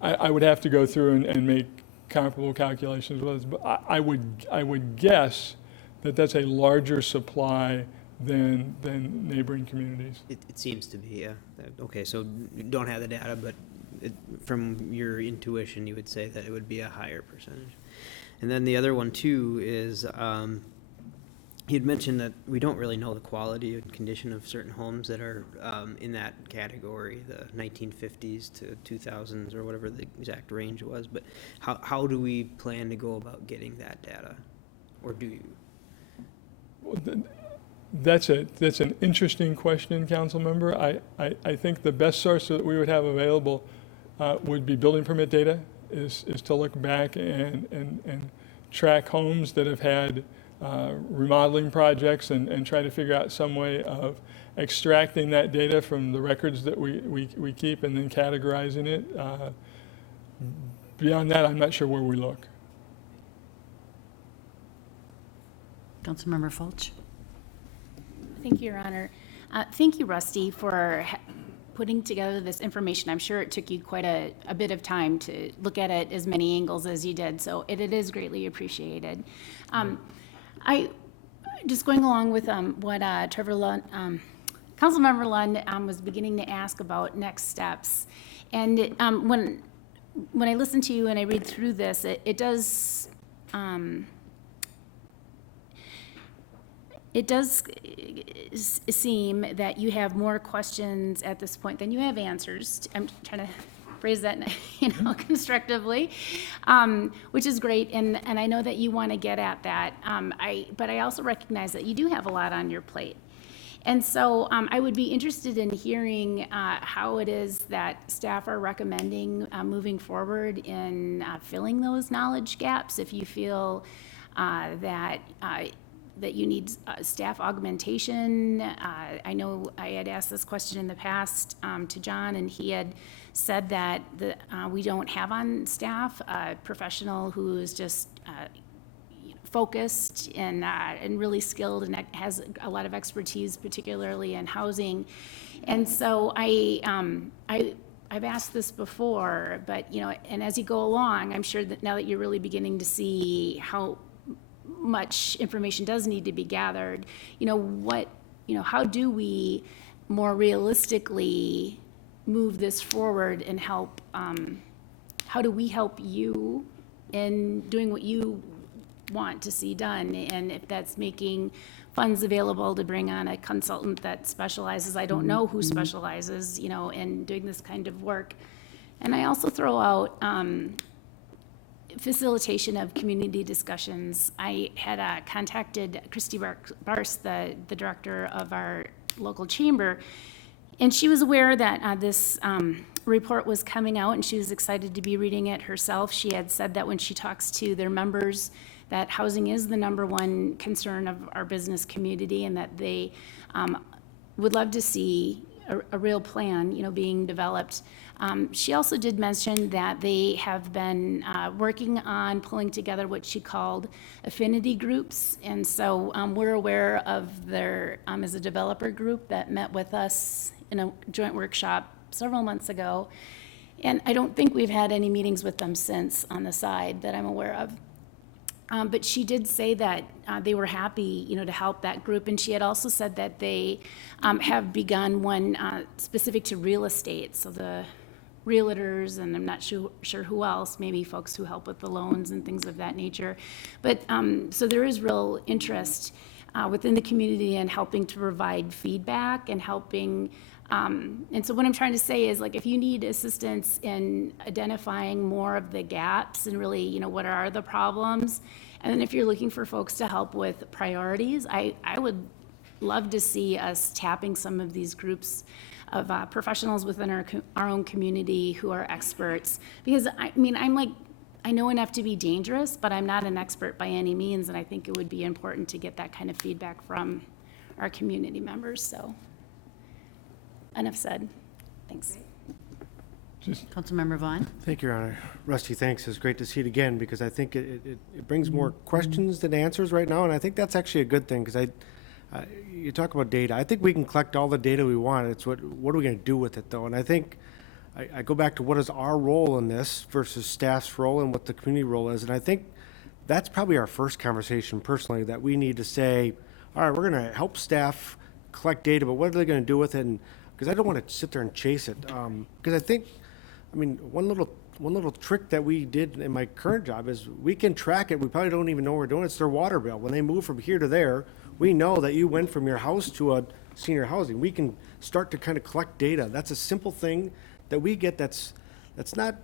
I would have to go through and make comparable calculations with us, but I would guess that that's a larger supply than neighboring communities. It seems to be, yeah. Okay, so you don't have the data, but from your intuition, you would say that it would be a higher percentage. And then the other one too is, you'd mentioned that we don't really know the quality and condition of certain homes that are in that category, the 1950s to 2000s or whatever the exact range was, but how do we plan to go about getting that data? Or do you? Well, that's an interesting question, council member. I think the best source that we would have available would be building permit data, is to look back and track homes that have had remodeling projects and try to figure out some way of extracting that data from the records that we keep and then categorizing it. Beyond that, I'm not sure where we look. Councilmember Fulch. Thank you, Your Honor. Thank you, Rusty, for putting together this information. I'm sure it took you quite a bit of time to look at it as many angles as you did, so it is greatly appreciated. I just going along with what Trevor Lund, Councilmember Lund was beginning to ask about next steps, and when I listen to you and I read through this, it does. It does seem that you have more questions at this point than you have answers. I'm trying to phrase that, constructively, which is great, and I know that you want to get at that. But I also recognize that you do have a lot on your plate, and so I would be interested in hearing how it is that staff are recommending moving forward in filling those knowledge gaps. If you feel that you need staff augmentation. I know I had asked this question in the past to John, and he had said that we don't have on staff a professional who is just focused and really skilled and has a lot of expertise, particularly in housing. And so I've asked this before, but and as you go along, I'm sure that now that you're really beginning to see how much information does need to be gathered, how do we more realistically move this forward and help, how do we help you in doing what you want to see done? And if that's making funds available to bring on a consultant that specializes, I don't know who specializes, in doing this kind of work. And I also throw out facilitation of community discussions. I had contacted Christy Barse, the director of our local chamber, and she was aware that this report was coming out, and she was excited to be reading it herself. She had said that when she talks to their members, that housing is the #1 concern of our business community, and that they would love to see a real plan, being developed. She also did mention that they have been working on pulling together what she called affinity groups, and so we're aware of their, as a developer group that met with us in a joint workshop several months ago, and I don't think we've had any meetings with them since on the side that I'm aware of. But she did say that they were happy, to help that group, and she had also said that they have begun one specific to real estate, so the realtors, and I'm not sure who else, maybe folks who help with the loans and things of that nature. But so there is real interest within the community in helping to provide feedback and helping And so what I'm trying to say is, like, if you need assistance in identifying more of the gaps and really, you know, what are the problems, and then if you're looking for folks to help with priorities, I would love to see us tapping some of these groups of professionals within our own community who are experts. Because, I mean, I know enough to be dangerous, but I'm not an expert by any means, and I think it would be important to get that kind of feedback from our community members, so. Enough said. Thanks. Councilmember Vaughn? Thank you, Your Honor. Rusty, thanks. It's great to see it again because I think it brings more questions than answers right now, and I think that's actually a good thing because you talk about data. I think we can collect all the data we want. It's what are we going to do with it, though? And I think I go back to what is our role in this versus staff's role and what the community role is, and I think that's probably our first conversation personally, that we need to say, all right, we're going to help staff collect data, but what are they going to do with it? And because I don't want to sit there and chase it. Because I mean, one little trick that we did in my current job is we can track it. We probably don't even know what we're doing. It's their water bill. When they move from here to there, we know that you went from your house to a senior housing. We can start to kind of collect data. That's a simple thing that we get. That's not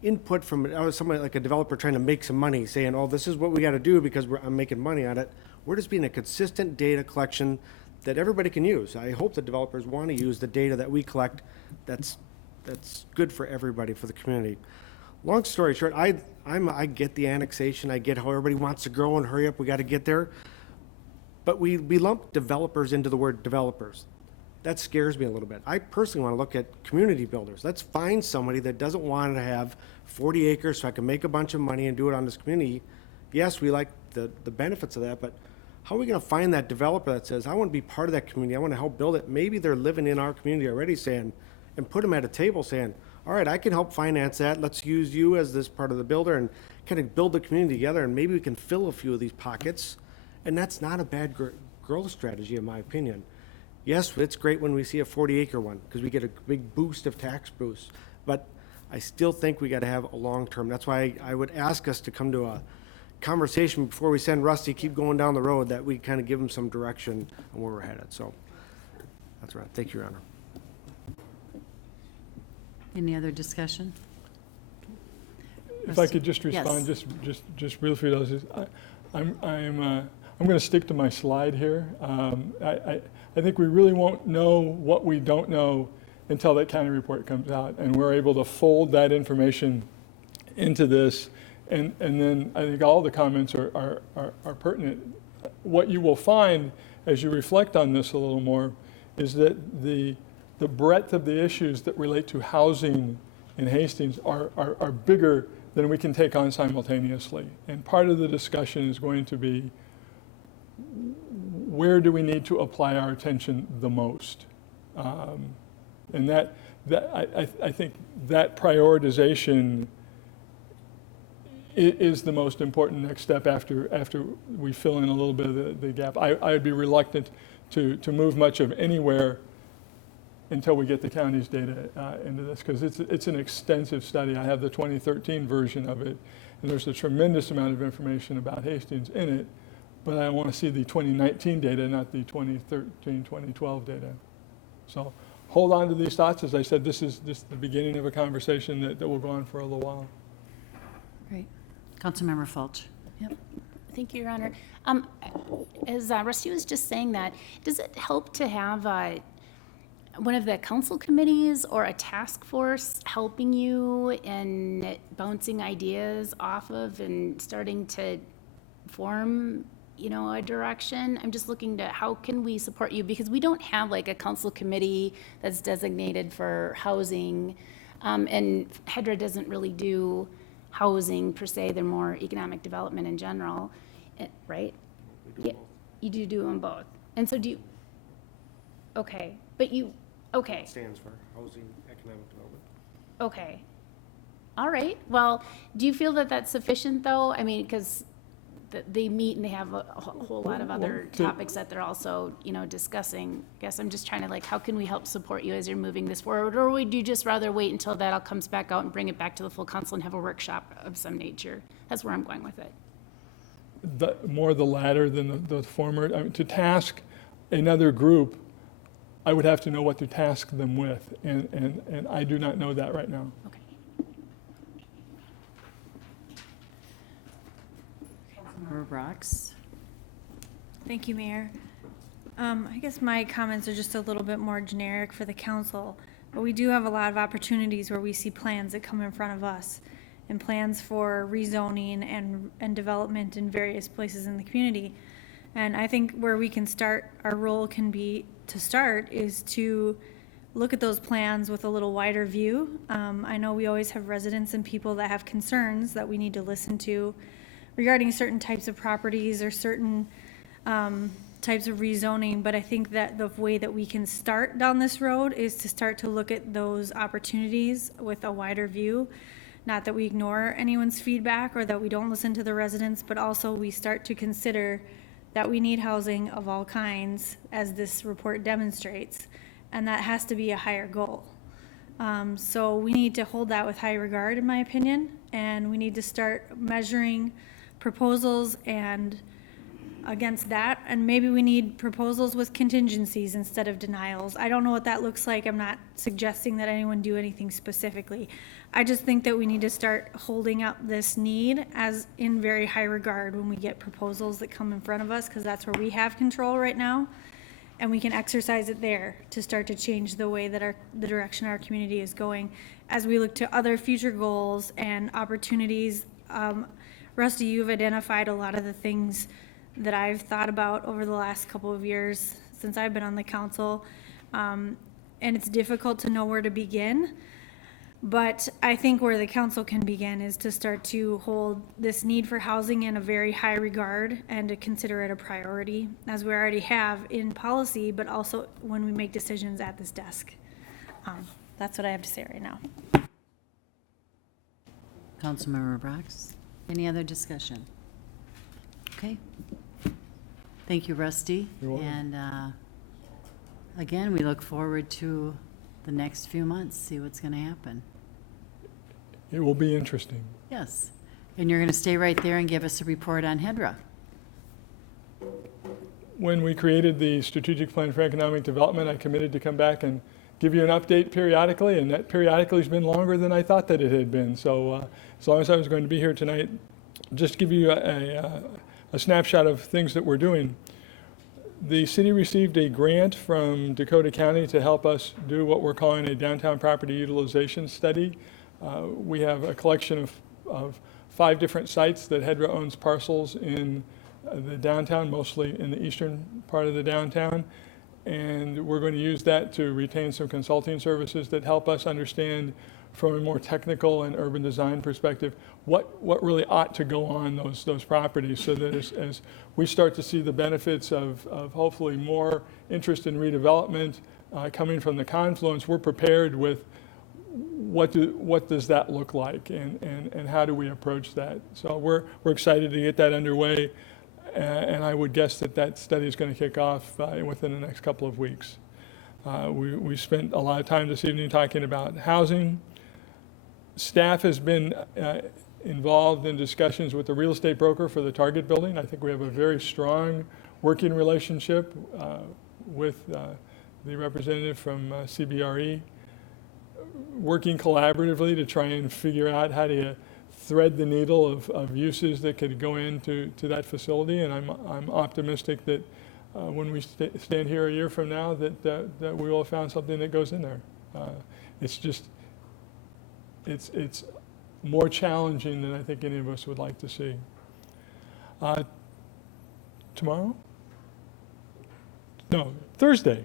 input from somebody like a developer trying to make some money, saying, "Oh, this is what we got to do because I'm making money on it." We're just being a consistent data collection that everybody can use. I hope the developers want to use the data that we collect. That's good for everybody, for the community. Long story short, I get the annexation. I get how everybody wants to grow and hurry up. We got to get there. But we lump developers into the word developers. That scares me a little bit. I personally want to look at community builders. Let's find somebody that doesn't want to have 40 acres so I can make a bunch of money and do it on this community. Yes, we like the benefits of that, but how are we going to find that developer that says, I want to be part of that community, I want to help build it? Maybe they're living in our community already, saying, and put them at a table saying, all right, I can help finance that. Let's use you as this part of the builder and kind of build the community together, and maybe we can fill a few of these pockets. And that's not a bad growth strategy, in my opinion. Yes, it's great when we see a 40-acre one because we get a big boost of tax boost. But I still think we got to have a long-term. That's why I would ask us to come to a conversation before we send Rusty keep going down the road, that we kind of give him some direction on where we're headed. So that's right. Thank you, Your Honor. Any other discussion? If I could just respond, Yes. just real few of those. I'm going to stick to my slide here. I think we really won't know what we don't know until that county report comes out, and we're able to fold that information into this. And then I think all the comments are pertinent. What you will find as you reflect on this a little more is that the breadth of the issues that relate to housing in Hastings are bigger than we can take on simultaneously. And part of the discussion is going to be, where do we need to apply our attention the most? And I think that prioritization is the most important next step after we fill in a little bit of the gap. I would be reluctant to move much of anywhere until we get the county's data into this, because it's an extensive study. I have the 2013 version of it, and there's a tremendous amount of information about Hastings in it, but I want to see the 2019 data, not the 2013, 2012 data. So hold on to these thoughts. As I said, this is the beginning of a conversation that will go on for a little while. Great. Councilmember Fulch. Yep. Thank you, Your Honor. As Rusty was just saying that, does it help to have one of the council committees or a task force helping you in bouncing ideas off of and starting to form, a direction? I'm just looking to how can we support you, because we don't have like a council committee that's designated for housing, and HEDRA doesn't really do housing per se. They're more economic development in general, right? Yeah, you do them both. And so okay, but okay. It stands for Housing Economic Development. Okay. All right. Well, do you feel that that's sufficient, though? I mean, because they meet and they have a whole lot of other topics that they're also, discussing. I guess I'm just trying to, how can we help support you as you're moving this forward? Or would you just rather wait until that all comes back out and bring it back to the full council and have a workshop of some nature? That's where I'm going with it. More the latter than the former. I mean, to task another group I would have to know what to task them with, and I do not know that right now. Okay. Councilmember Brox? Thank you, Mayor. I guess my comments are just a little bit more generic for the council, but we do have a lot of opportunities where we see plans that come in front of us and plans for rezoning and development in various places in the community. And I think where we can start, our role can be to start is to look at those plans with a little wider view. I know we always have residents and people that have concerns that we need to listen to regarding certain types of properties or certain types of rezoning, but I think that the way that we can start down this road is to start to look at those opportunities with a wider view. Not that we ignore anyone's feedback or that we don't listen to the residents, but also we start to consider that we need housing of all kinds, as this report demonstrates, and that has to be a higher goal. So we need to hold that with high regard, in my opinion, and we need to start measuring proposals and against that, and maybe we need proposals with contingencies instead of denials. I don't know what that looks like. I'm not suggesting that anyone do anything specifically. I just think that we need to start holding up this need as in very high regard when we get proposals that come in front of us, because that's where we have control right now, and we can exercise it there to start to change the way that the direction our community is going as we look to other future goals and opportunities. Rusty, you've identified a lot of the things that I've thought about over the last couple of years since I've been on the council, and it's difficult to know where to begin, but I think where the council can begin is to start to hold this need for housing in a very high regard and to consider it a priority, as we already have in policy, but also when we make decisions at this desk. That's what I have to say right now. Councilmember Brox? Any other discussion? Okay. Thank you, Rusty. You're welcome. And again, we look forward to the next few months, see what's going to happen. It will be interesting. Yes. And you're going to stay right there and give us a report on HEDRA. When we created the Strategic Plan for Economic Development, I committed to come back and give you an update periodically, and that periodically has been longer than I thought that it had been. So as long as I was going to be here tonight, just give you a snapshot of things that we're doing. The city received a grant from Dakota County to help us do what we're calling a downtown property utilization study. We have a collection of 5 different sites that HEDRA owns parcels in the downtown, mostly in the eastern part of the downtown. And we're going to use that to retain some consulting services that help us understand from a more technical and urban design perspective what really ought to go on those properties, so that as we start to see the benefits of hopefully more interest in redevelopment coming from the confluence, we're prepared with what does that look like, and how do we approach that. So we're excited to get that underway, and I would guess that study is going to kick off within the next couple of weeks. We spent a lot of time this evening talking about housing. Staff has been involved in discussions with the real estate broker for the Target building. I think we have a very strong working relationship with the representative from CBRE, working collaboratively to try and figure out how to thread the needle of uses that could go into that facility. And I'm optimistic that when we stand here a year from now that we will have found something that goes in there. It's more challenging than I think any of us would like to see. Tomorrow? No, Thursday.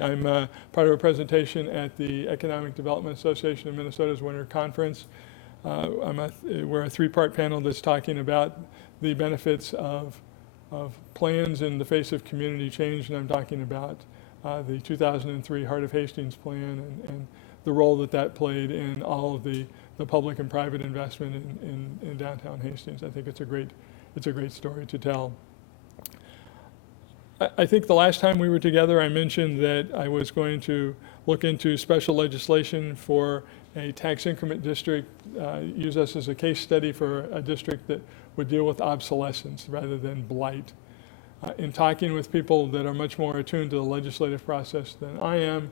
I'm part of a presentation at the Economic Development Association of Minnesota's Winter Conference. We're a 3-part panel that's talking about the benefits of plans in the face of community change, and I'm talking about the 2003 Heart of Hastings plan and the role that played in all of the public and private investment in downtown Hastings. I think it's a great story to tell. I think the last time we were together, I mentioned that I was going to look into special legislation for a tax increment district, use us as a case study for a district that would deal with obsolescence rather than blight. in talking with people that are much more attuned to the legislative process than I am,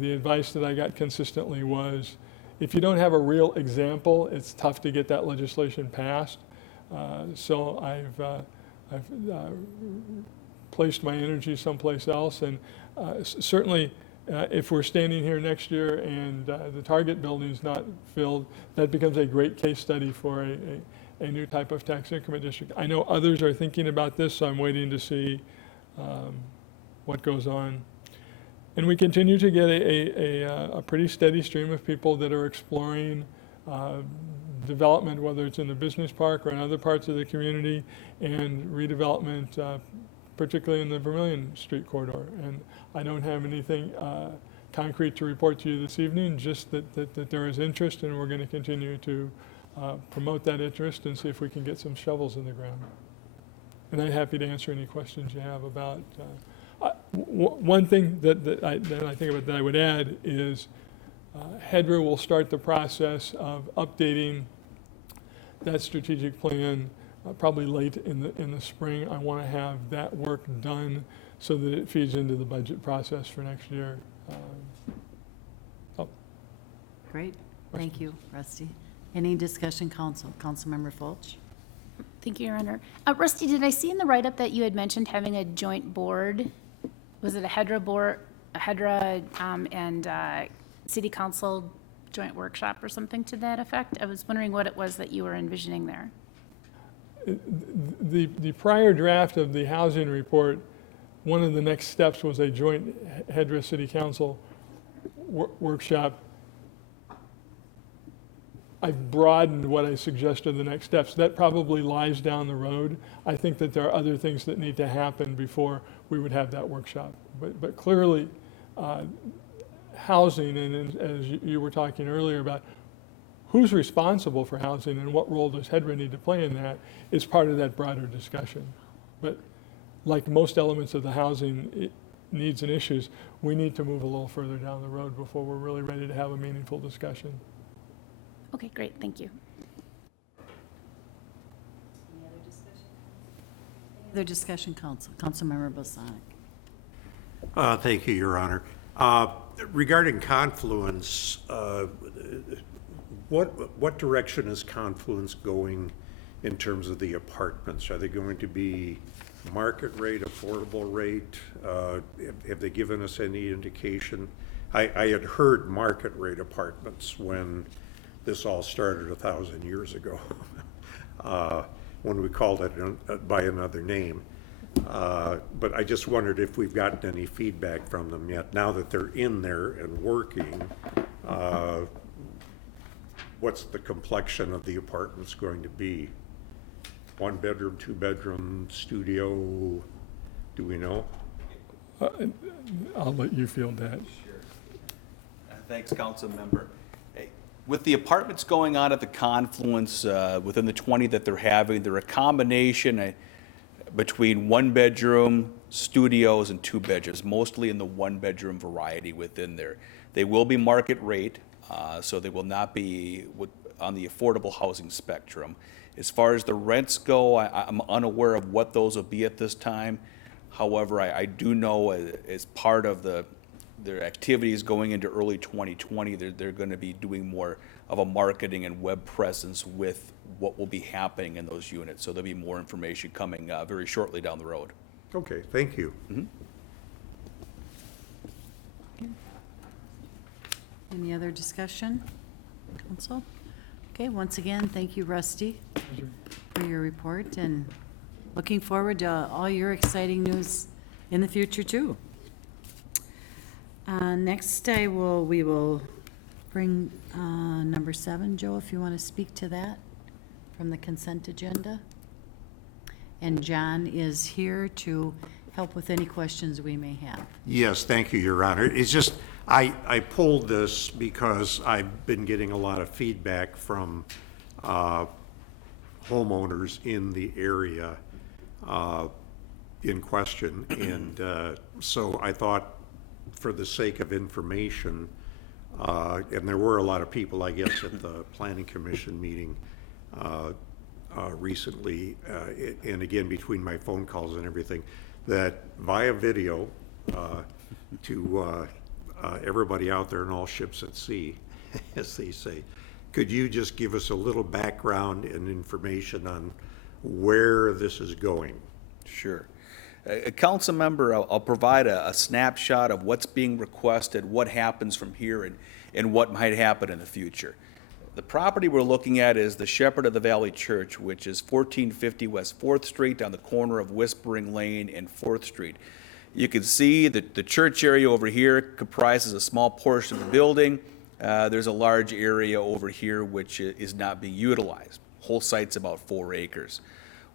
the advice that I got consistently was, if you don't have a real example, it's tough to get that legislation passed. So I've placed my energy someplace else, and certainly if we're standing here next year and the Target building is not filled, that becomes a great case study for a new type of tax increment district. I know others are thinking about this, so I'm waiting to see what goes on. And we continue to get a pretty steady stream of people that are exploring development, whether it's in the business park or in other parts of the community, and redevelopment, particularly in the Vermilion Street corridor. And I don't have anything concrete to report to you this evening, just that there is interest, and we're going to continue to promote that interest and see if we can get some shovels in the ground. And I'm happy to answer any questions you have about. One thing that I think about that I would add is HEDRA will start the process of updating that strategic plan probably late in the spring. I want to have that work done so that it feeds into the budget process for next year. Great, thank you, Rusty. Any discussion, Councilmember Fulch? Thank you, Your Honor. Rusty, did I see in the write-up that you had mentioned having a joint board? Was it a HEDRA board, and City Council joint workshop or something to that effect? I was wondering what it was that you were envisioning there. The prior draft of the housing report, one of the next steps was a joint HEDRA City Council workshop. I've broadened what I suggested the next steps. That probably lies down the road. I think that there are other things that need to happen before we would have that workshop. But clearly, housing, and as you were talking earlier about who's responsible for housing and what role does HEDRA need to play in that, is part of that broader discussion. But like most elements of the housing needs and issues, we need to move a little further down the road before we're really ready to have a meaningful discussion. Okay, great, thank you. Any other discussion, Councilmember Bosanic? Thank you, Your Honor. Regarding Confluence, what direction is Confluence going in terms of the apartments? Are they going to be market rate, affordable rate? Have they given us any indication? I had heard market rate apartments when this all started 1,000 years ago, when we called it by another name. But I just wondered if we've gotten any feedback from them yet. Now that they're in there and working, what's the complexion of the apartments going to be? 1 bedroom, 2 bedroom, studio, do we know? I'll let you field that. Sure. Thanks, Council Member. Hey, with the apartments going on at the Confluence, within the 20 that they're having, they're a combination between 1 bedroom, studios, and 2 bedrooms, mostly in the 1 bedroom variety within there. They will be market rate, so they will not be on the affordable housing spectrum. As far as the rents go, I'm unaware of what those will be at this time. However, I do know as part of their activities going into early 2020, they're going to be doing more of a marketing and web presence with what will be happening in those units. So there'll be more information coming very shortly down the road. Okay, thank you. Mm-hmm. Any other discussion, Council? Okay, once again, thank you, Rusty, for your report, and looking forward to all your exciting news in the future, too. Next, we will bring number 7, Joe, if you want to speak to that from the consent agenda. And John is here to help with any questions we may have. Yes, thank you, Your Honor. It's just, I pulled this because I've been getting a lot of feedback from homeowners in the area in question. And so I thought, for the sake of information, and there were a lot of people, I guess, at the Planning Commission meeting recently, and again, between my phone calls and everything, that via video, to everybody out there in all ships at sea, as they say, could you just give us a little background and information on where this is going? Sure. A council member, I'll provide a snapshot of what's being requested, what happens from here, and what might happen in the future. The property we're looking at is the Shepherd of the Valley Church, which is 1450 West 4th Street on the corner of Whispering Lane and 4th Street. You can see that the church area over here comprises a small portion of the building. There's a large area over here which is not being utilized. Whole site's about 4 acres.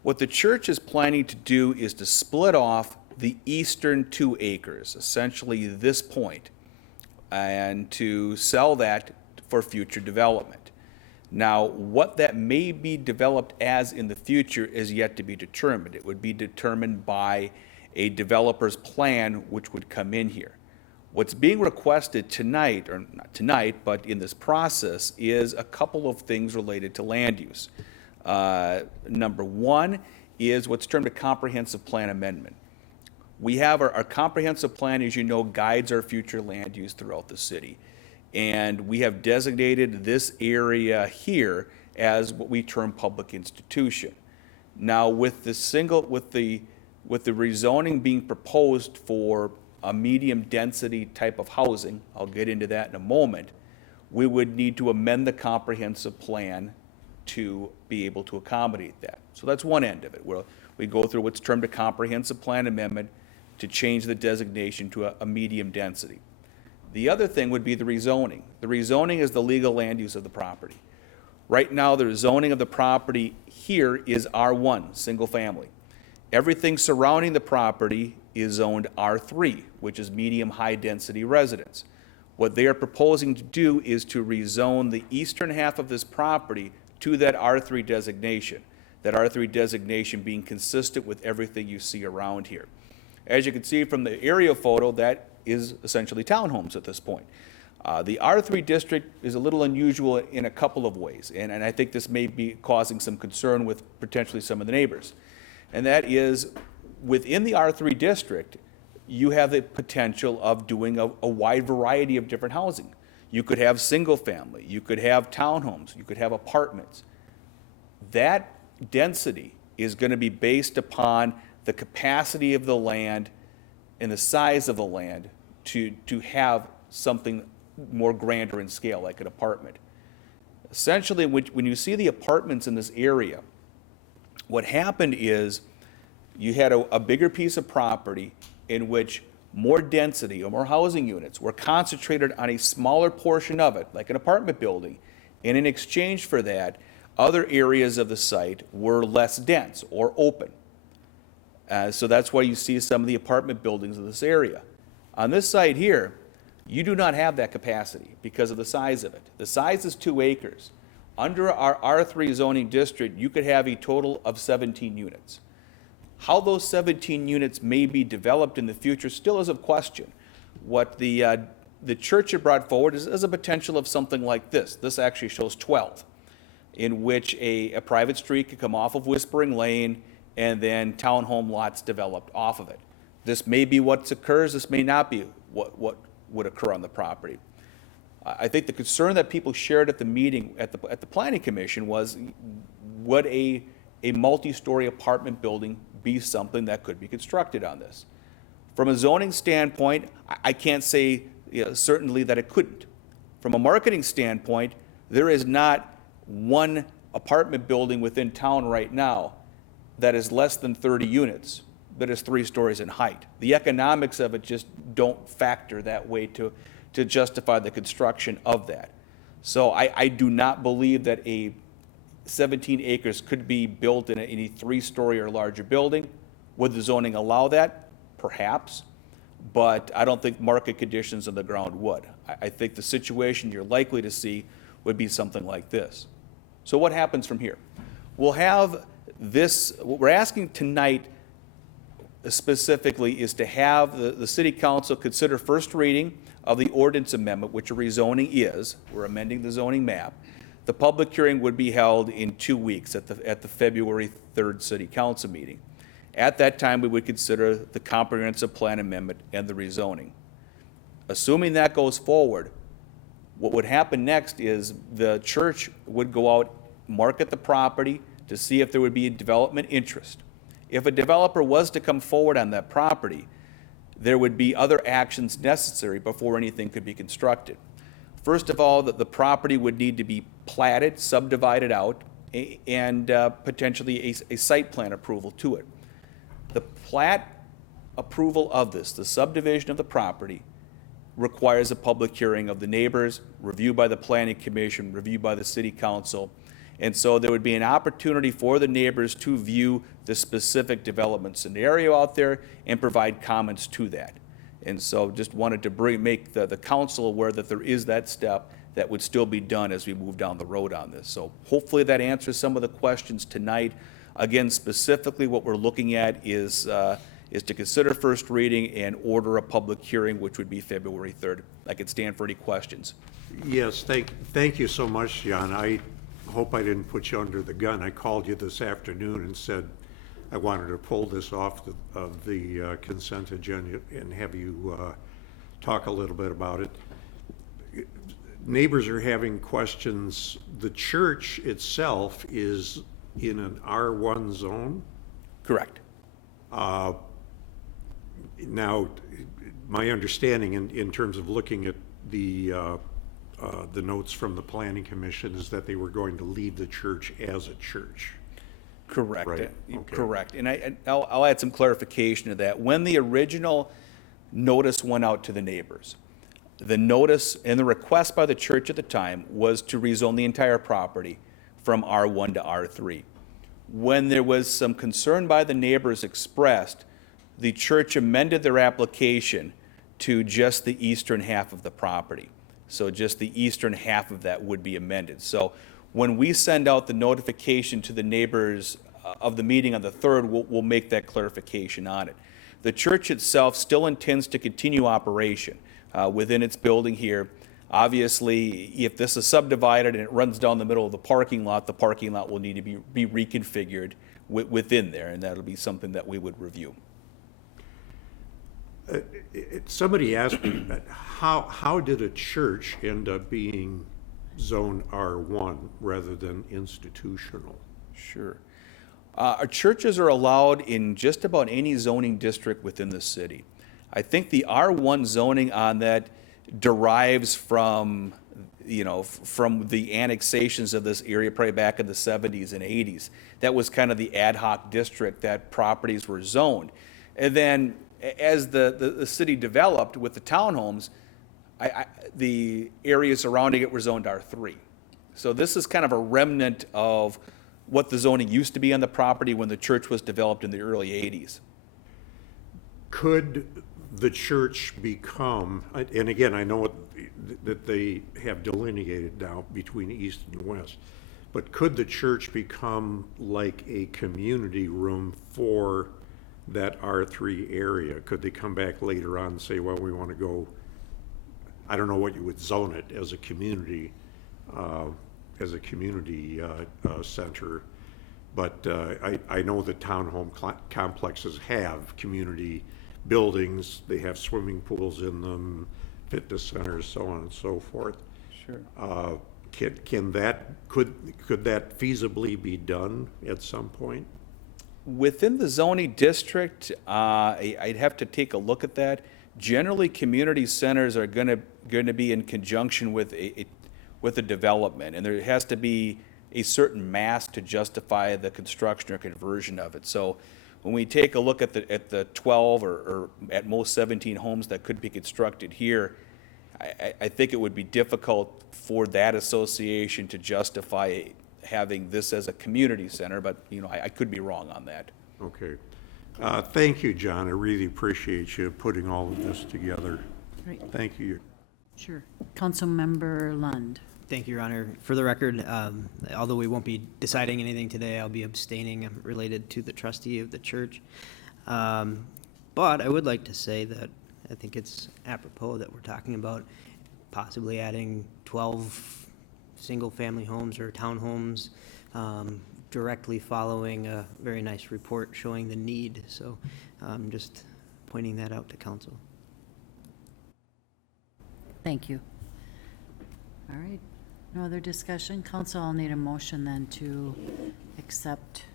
What the church is planning to do is to split off the eastern 2 acres, essentially this point, and to sell that for future development. Now, what that may be developed as in the future is yet to be determined. It would be determined by a developer's plan which would come in here. What's being requested tonight, or not tonight, but in this process, is a couple of things related to land use. Number one is what's termed a comprehensive plan amendment. We have our comprehensive plan, as you know, guides our future land use throughout the city. And we have designated this area here as what we term public institution. Now, with the rezoning being proposed for a medium density type of housing, I'll get into that in a moment, we would need to amend the comprehensive plan to be able to accommodate that. So that's one end of it, where we go through what's termed a comprehensive plan amendment to change the designation to a medium density. The other thing would be the rezoning. The rezoning is the legal land use of the property. Right now, the zoning of the property here is R1, single family. Everything surrounding the property is zoned R3, which is medium high density residence. What they are proposing to do is to rezone the eastern half of this property to that R3 designation, that R3 designation being consistent with everything you see around here. As you can see from the aerial photo, that is essentially townhomes at this point. The R3 district is a little unusual in a couple of ways, and I think this may be causing some concern with potentially some of the neighbors. And that is, within the R3 district, you have the potential of doing a wide variety of different housing. You could have single family, you could have townhomes, you could have apartments. That density is going to be based upon the capacity of the land and the size of the land to have something more grander in scale, like an apartment. Essentially, when you see the apartments in this area, what happened is you had a bigger piece of property in which more density or more housing units were concentrated on a smaller portion of it, like an apartment building, and in exchange for that, other areas of the site were less dense or open. So that's why you see some of the apartment buildings in this area. On this site here, you do not have that capacity because of the size of it. The size is 2 acres. Under our R3 zoning district, you could have a total of 17 units. How those 17 units may be developed in the future still is a question. What the church had brought forward is a potential of something like this. This actually shows 12, in which a private street could come off of Whispering Lane and then townhome lots developed off of it. This may be what occurs, this may not be what would occur on the property. I think the concern that people shared at the meeting at the Planning Commission was, would a multi-story apartment building be something that could be constructed on this? From a zoning standpoint, I can't say certainly that it couldn't. From a marketing standpoint, there is not one apartment building within town right now that is less than 30 units, that is 3 stories in height. The economics of it just don't factor that way to justify the construction of that. So I do not believe that a 17 acres could be built in a 3-story or larger building. Would the zoning allow that? Perhaps, but I don't think market conditions on the ground would. I think the situation you're likely to see would be something like this. So what happens from here? We'll have this, what we're asking tonight specifically is to have the City Council consider first reading of the ordinance amendment, which a rezoning is. We're amending the zoning map. The public hearing would be held in 2 weeks at the February 3rd City Council meeting. At that time, we would consider the comprehensive plan amendment and the rezoning. Assuming that goes forward, what would happen next is the church would go out, market the property to see if there would be a development interest. If a developer was to come forward on that property, there would be other actions necessary before anything could be constructed. First of all, the property would need to be platted, subdivided out, and potentially a site plan approval to it. The plat approval of this, the subdivision of the property, requires a public hearing of the neighbors, review by the planning commission, review by the city council. And so there would be an opportunity for the neighbors to view the specific development scenario out there and provide comments to that. And so just wanted to make the council aware that there is that step that would still be done as we move down the road on this. So hopefully that answers some of the questions tonight. Again, specifically what we're looking at is to consider first reading and order a public hearing, which would be February 3rd. I could stand for any questions. Yes, thank you so much, John. I hope I didn't put you under the gun. I called you this afternoon and said I wanted to pull this off of the consent agenda and have you talk a little bit about it. Neighbors are having questions. The church itself is in an R1 zone? Correct. Now, my understanding in terms of looking at the notes from the Planning Commission is that they were going to leave the church as a church. Correct. Right. Okay. Correct. And I'll add some clarification to that. When the original notice went out to the neighbors, the notice and the request by the church at the time was to rezone the entire property from R1 to R3. When there was some concern by the neighbors expressed, the church amended their application to just the eastern half of the property. So just the eastern half of that would be amended. So when we send out the notification to the neighbors of the meeting on the 3rd, we'll make that clarification on it. The church itself still intends to continue operation within its building here. Obviously, if this is subdivided and it runs down the middle of the parking lot will need to be reconfigured within there, and that'll be something that we would review. Somebody asked me, how did a church end up being zone R1 rather than institutional? Sure. Our churches are allowed in just about any zoning district within the city. I think the R1 zoning on that derives from the annexations of this area probably back in the 70s and 80s. That was kind of the ad hoc district that properties were zoned. And then as the city developed with the townhomes, the areas surrounding it were zoned R3. So this is kind of a remnant of what the zoning used to be on the property when the church was developed in the early 80s. Could the church become, and again, I know that they have delineated now between east and west, but could the church become like a community room for that R3 area? Could they come back later on and say, well, we want to go, I don't know what you would zone it as a community center, but I know that townhome complexes have community buildings, they have swimming pools in them, fitness centers, so on and so forth. Sure. Could that feasibly be done at some point? Within the zoning district, I'd have to take a look at that. Generally, community centers are going to be in conjunction with a development, and there has to be a certain mass to justify the construction or conversion of it. So when we take a look at the 12 or at most 17 homes that could be constructed here, I think it would be difficult for that association to justify having this as a community center, but I could be wrong on that. Okay. Thank you, John. I really appreciate you putting all of this together. Great. Thank you. Sure. Councilmember Lund. Thank you, Your Honor. For the record, although we won't be deciding anything today, I'll be abstaining related to the trustee of the church. But I would like to say that I think it's apropos that we're talking about possibly adding 12 single-family homes or townhomes directly following a very nice report showing the need. So just pointing that out to council. Thank you. All right, no other discussion? Council, I'll need a motion then to accept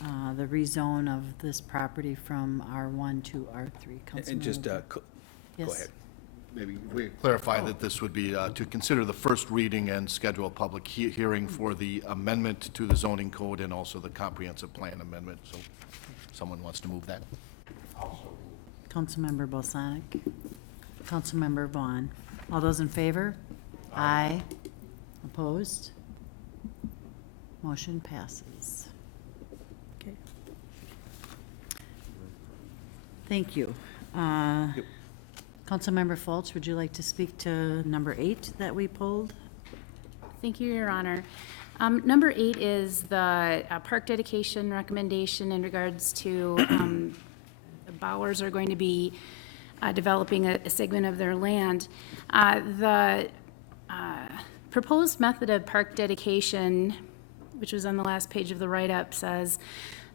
the rezone of this property from R1 to R3. And just, Councilmember- go Yes. ahead. Maybe we clarify that this would be to consider the first reading and schedule a public hearing for the amendment to the zoning code and also the comprehensive plan amendment. So someone wants to move that. Councilmember Balsanic, Councilmember Vaughn. All those in favor? Aye. Opposed? Motion passes. Okay. Thank you. Councilmember Fultz, would you like to speak to number 8 that we pulled? Thank you, Your Honor. Number 8 is the park dedication recommendation in regards to the Bowers are going to be developing a segment of their land. The proposed method of park dedication, which was on the last page of the write-up, says,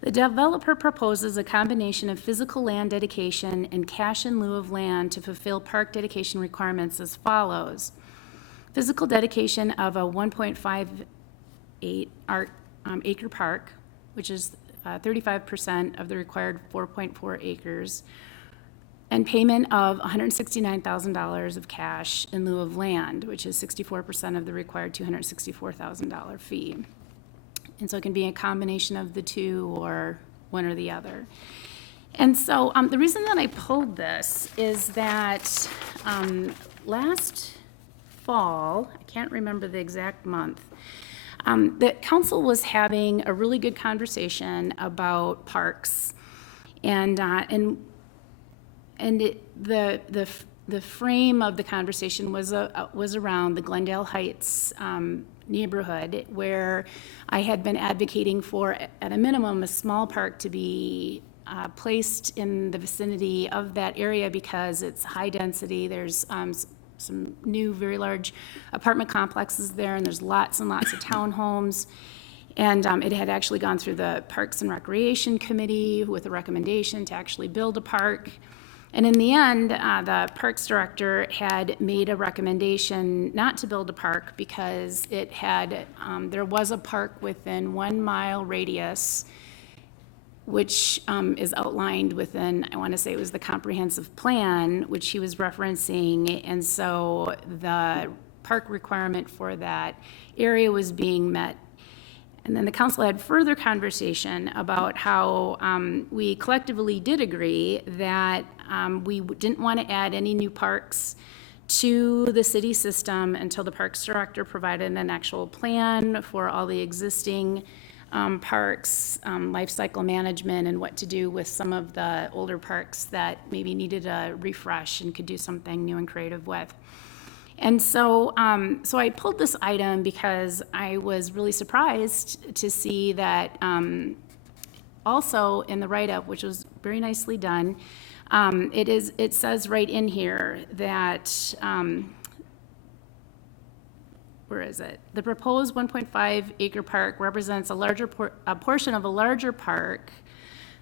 the developer proposes a combination of physical land dedication and cash in lieu of land to fulfill park dedication requirements as follows. Physical dedication of a 1.58 acre park, which is 35% of the required 4.4 acres, and payment of $169,000 of cash in lieu of land, which is 64% of the required $264,000 fee. And so it can be a combination of the two or one or the other. And so the reason that I pulled this is that last fall, I can't remember the exact month, the council was having a really good conversation about parks, and the frame of the conversation was around the Glendale Heights neighborhood, where I had been advocating for, at a minimum, a small park to be placed in the vicinity of that area because it's high density. There's some new, very large apartment complexes there, and there's lots and lots of townhomes. And it had actually gone through the Parks and Recreation Committee with a recommendation to actually build a park. And in the end, the Parks Director had made a recommendation not to build a park because it had, there was a park within 1 mile radius, which is outlined within, I want to say it was the comprehensive plan, which he was referencing. And so the park requirement for that area was being met. And then the council had further conversation about how we collectively did agree that we didn't want to add any new parks to the city system until the Parks Director provided an actual plan for all the existing parks, life cycle management, and what to do with some of the older parks that maybe needed a refresh and could do something new and creative with. And so, so I pulled this item because I was really surprised to see that also in the write-up, which was very nicely done, it says right in here that, where is it? The proposed 1.5 acre park represents a portion of a larger park.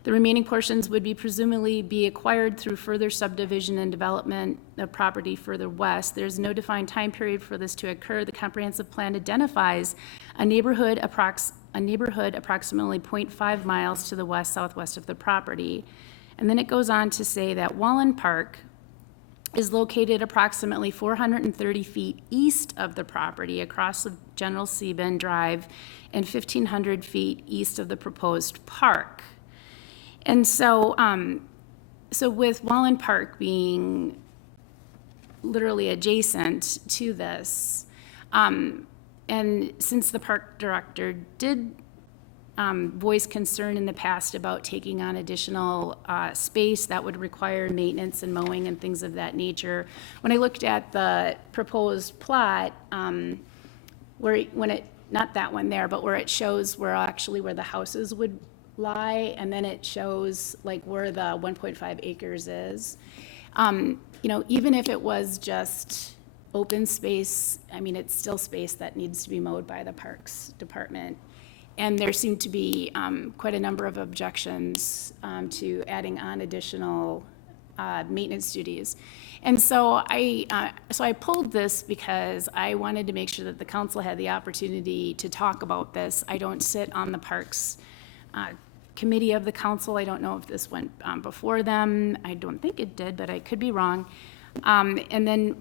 The remaining portions would be presumably be acquired through further subdivision and development of property further west. There's no defined time period for this to occur. The comprehensive plan identifies a neighborhood approximately 0.5 miles to the west-southwest of the property. And then it goes on to say that Wallen Park is located approximately 430 feet east of the property across the General Sieben Drive and 1,500 feet east of the proposed park. And so, so with Wallen Park being literally adjacent to this, and since the park director did voice concern in the past about taking on additional space that would require maintenance and mowing and things of that nature, when I looked at the proposed plot, not that one there, but where it shows where the houses would lie, and then it shows like where the 1.5 acres is. Even if it was just open space, I mean, it's still space that needs to be mowed by the Parks Department. And there seemed to be quite a number of objections to adding on additional maintenance duties. And so I pulled this because I wanted to make sure that the council had the opportunity to talk about this. I don't sit on the Parks Committee of the council. I don't know if this went before them. I don't think it did, but I could be wrong. And then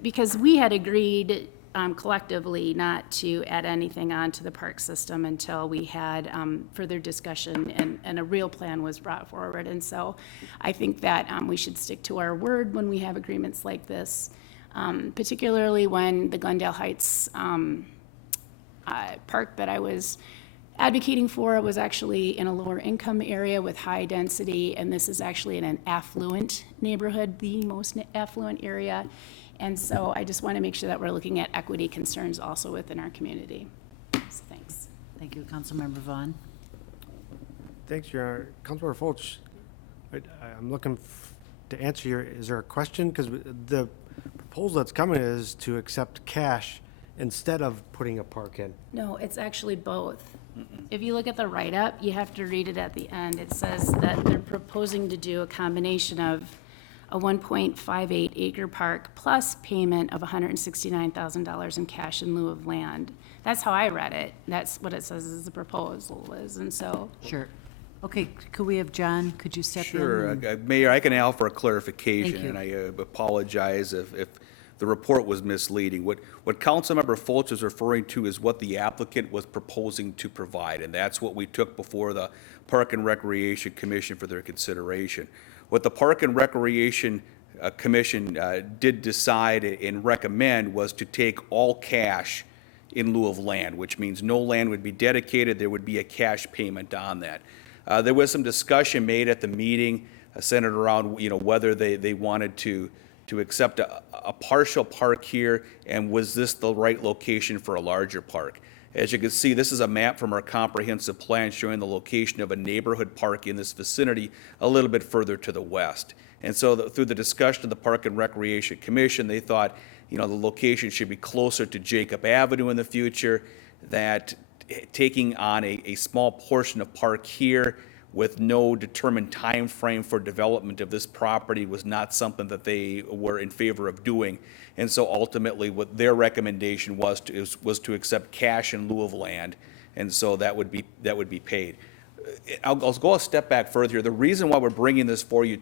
because we had agreed collectively not to add anything onto the park system until we had further discussion and a real plan was brought forward. And so I think that we should stick to our word when we have agreements like this, particularly when the Glendale Heights park that I was advocating for was actually in a lower income area with high density, and this is actually in an affluent neighborhood, the most affluent area. And so I just want to make sure that we're looking at equity concerns also within our community. So thanks. Thank you, Councilmember Vaughn. Thanks, Your Honor. Councilmember Fulch, I'm looking to answer your, is there a question? Because the proposal that's coming is to accept cash instead of putting a park in. No, it's actually both. If you look at the write-up, you have to read it at the end. It says that they're proposing to do a combination of a 1.58 acre park plus payment of $169,000 in cash in lieu of land. That's how I read it. That's what it says as the proposal is, and so. Sure. Okay, could we have John, could you step in? Sure. Mayor, I can offer a clarification. Thank you. And I apologize if the report was misleading. What Councilmember Fulch is referring to is what the applicant was proposing to provide, and that's what we took before the Park and Recreation Commission for their consideration. What the Park and Recreation Commission did decide and recommend was to take all cash in lieu of land, which means no land would be dedicated, there would be a cash payment on that. There was some discussion made at the meeting centered around, whether they wanted to accept a partial park here, and was this the right location for a larger park? As you can see, this is a map from our comprehensive plan showing the location of a neighborhood park in this vicinity a little bit further to the west. And so through the discussion of the Park and Recreation Commission, they thought, the location should be closer to Jacob Avenue in the future, that taking on a small portion of park here with no determined time frame for development of this property was not something that they were in favor of doing. And so ultimately what their recommendation was to accept cash in lieu of land, and so that would be paid. I'll go a step back further here. The reason why we're bringing this forward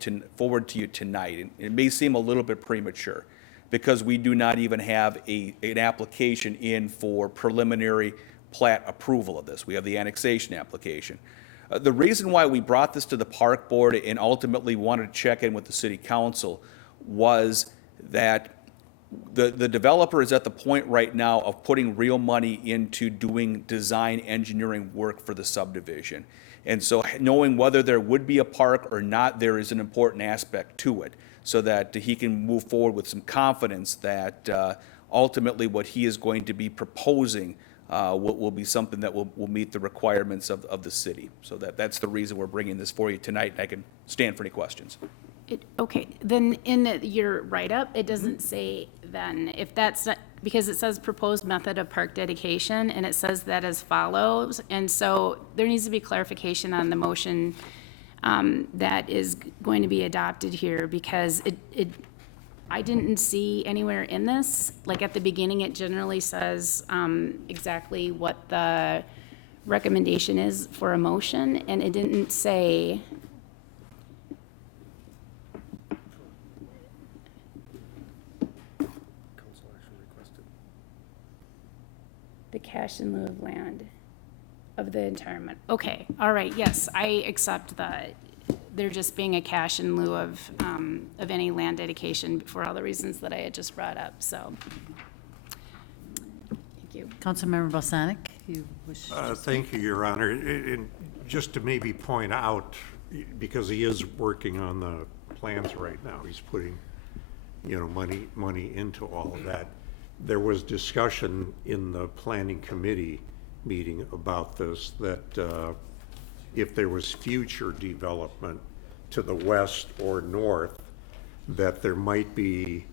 to you tonight, and it may seem a little bit premature, because we do not even have an application in for preliminary plat approval of this. We have the annexation application. The reason why we brought this to the park board and ultimately wanted to check in with the city council was that the developer is at the point right now of putting real money into doing design engineering work for the subdivision. And so knowing whether there would be a park or not, there is an important aspect to it, so that he can move forward with some confidence that ultimately what he is going to be proposing will be something that will meet the requirements of the city. So that's the reason we're bringing this for you tonight, and I can stand for any questions. Okay, then in your write-up, it doesn't say then, if that's not, because it says proposed method of park dedication, and it says that as follows, and so there needs to be clarification on the motion that is going to be adopted here, because I didn't see anywhere in this, like at the beginning, it generally says exactly what the recommendation is for a motion, and it didn't say the cash in lieu of land of the entire month. Okay, all right, yes, I accept that. There just being a cash in lieu of any land dedication for all the reasons that I had just brought up, so. Thank you. Councilmember Balsanic, you wish? Thank you, Your Honor. And just to maybe point out, because he is working on the plans right now, he's putting, money into all of that. There was discussion in the planning committee meeting about this, that if there was future development to the west or north, that there might be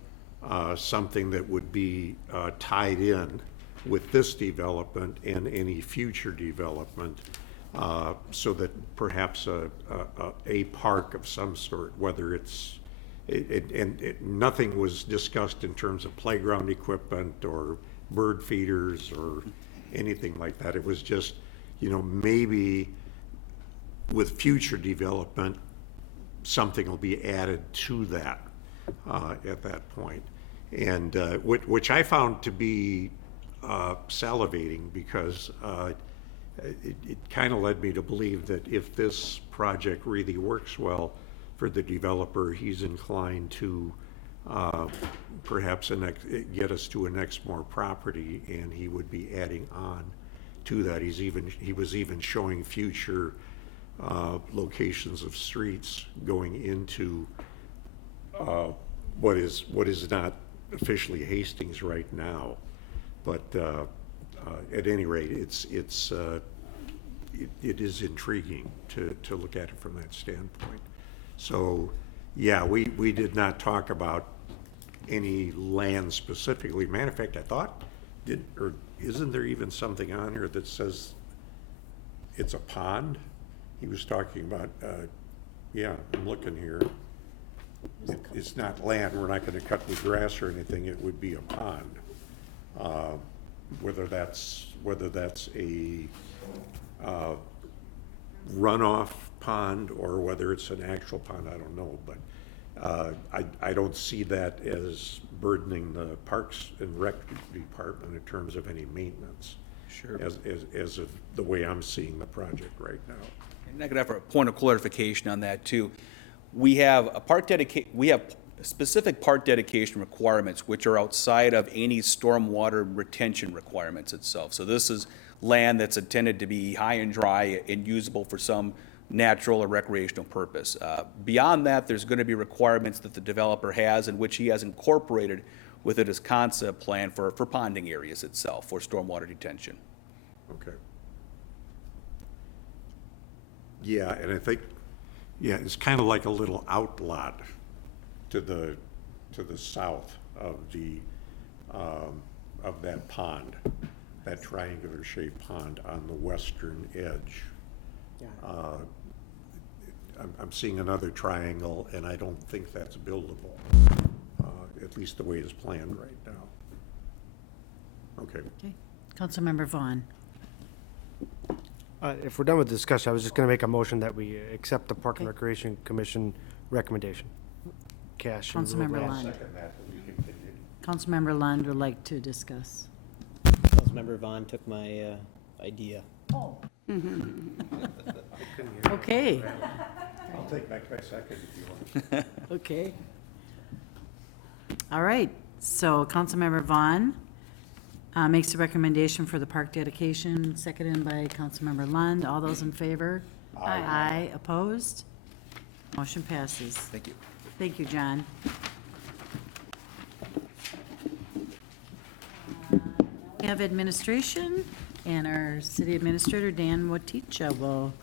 something that would be tied in with this development and any future development, so that perhaps a park of some sort, whether it's, nothing was discussed in terms of playground equipment or bird feeders or anything like that. It was just, maybe with future development, something will be added to that at that point. And which I found to be salivating, because it kind of led me to believe that if this project really works well for the developer, he's inclined to perhaps get us to an Exmoor property, and he would be adding on to that. He was even showing future locations of streets going into what is not officially Hastings right now, but at any rate, it is intriguing to look at it from that standpoint. So, yeah, we did not talk about any land specifically. Matter of fact, I thought, isn't there even something on here that says it's a pond? He was talking about, yeah, I'm looking here. It's not land, we're not gonna cut the grass or anything, it would be a pond. Whether that's a runoff pond or whether it's an actual pond, I don't know, but I don't see that as burdening the Parks and Rec Department in terms of any maintenance. Sure. As of the way I'm seeing the project right now. And I could have a point of clarification on that too. We have specific park dedication requirements which are outside of any stormwater retention requirements itself. So this is land that's intended to be high and dry and usable for some natural or recreational purpose. Beyond that, there's going to be requirements that the developer has, and which he has incorporated within his concept plan for ponding areas itself, for stormwater detention. Okay. Yeah, and I think, yeah, it's kind of like a little outlot to the south of that pond, that triangular shaped pond on the western edge. Yeah. I'm seeing another triangle, and I don't think that's buildable, at least the way it's planned right now. Okay. Okay. Councilmember Vaughn. If we're done with the discussion, I was just going to make a motion that we accept the Park and Recreation Commission recommendation. Cash. Councilmember Lund. Councilmember Lund would like to discuss. Councilmember Vaughn took my idea. Oh. Okay. I'll take back my second if you want. Okay. All right, so Councilmember Vaughn makes a recommendation for the park dedication, seconded by Councilmember Lund. All those in favor? Aye. Aye, opposed? Motion passes. Thank you. Thank you, John. We have administration, and our city administrator, Dan Waticha, will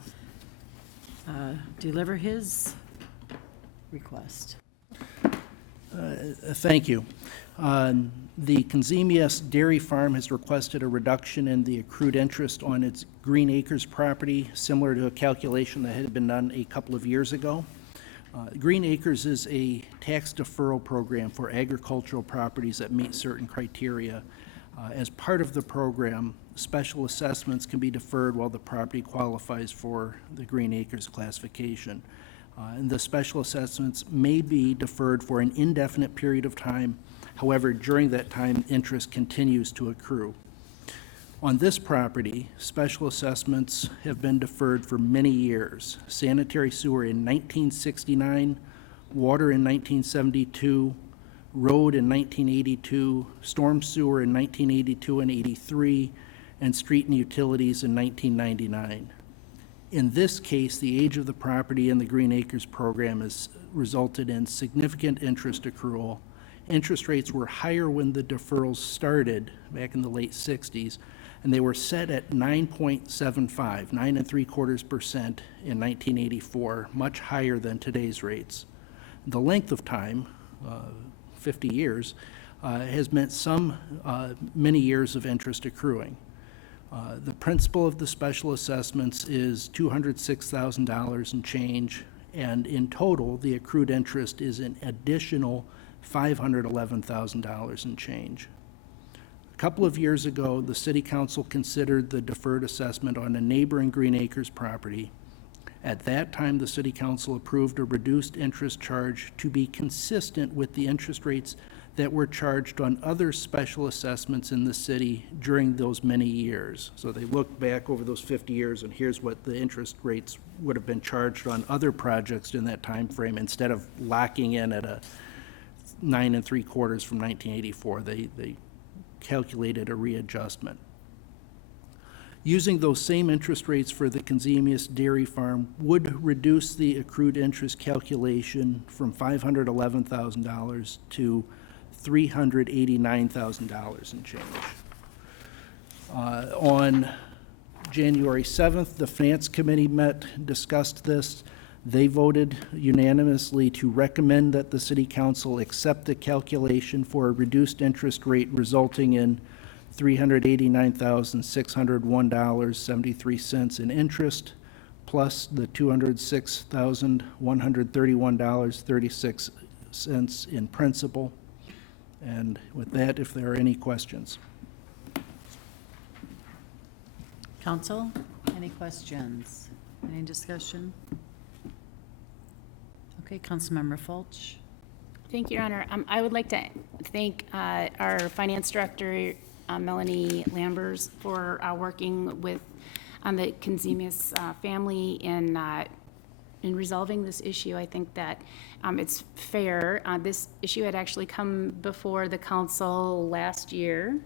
deliver his request. Thank you. The Consemius Dairy Farm has requested a reduction in the accrued interest on its Green Acres property, similar to a calculation that had been done a couple of years ago. Green Acres is a tax deferral program for agricultural properties that meet certain criteria. As part of the program, special assessments can be deferred while the property qualifies for the Green Acres classification. And the special assessments may be deferred for an indefinite period of time. However, during that time, interest continues to accrue. On this property, special assessments have been deferred for many years. Sanitary sewer in 1969, water in 1972, road in 1982, storm sewer in 1982 and 83, and street and utilities in 1999. In this case, the age of the property in the Green Acres program has resulted in significant interest accrual. Interest rates were higher when the deferrals started back in the late 60s, and they were set at 9.75, 9.75% in 1984, much higher than today's rates. The length of time, 50 years, has meant many years of interest accruing. The principal of the special assessments is $206,000 and change, and in total, the accrued interest is an additional $511,000 and change. A couple of years ago, the City Council considered the deferred assessment on a neighboring Green Acres property. At that time, the City Council approved a reduced interest charge to be consistent with the interest rates that were charged on other special assessments in the city during those many years. So they looked back over those 50 years, and here's what the interest rates would have been charged on other projects in that time frame. Instead of locking in at a 9 3/4 from 1984, they calculated a readjustment. Using those same interest rates for the Consemius Dairy Farm would reduce the accrued interest calculation from $511,000 to $389,000 and change. On January 7th, the Finance Committee met, discussed this. They voted unanimously to recommend that the City Council accept the calculation for a reduced interest rate resulting in $389,601.73 in interest, plus the $206,131.36 in principal. And with that, if there are any questions. Council, any questions? Any discussion? Okay, Councilmember Fulch. Thank you, Your Honor. I would like to thank our Finance Director, Melanie Lambers, for working with the Consemius family in resolving this issue. I think that it's fair. This issue had actually come before the council last year,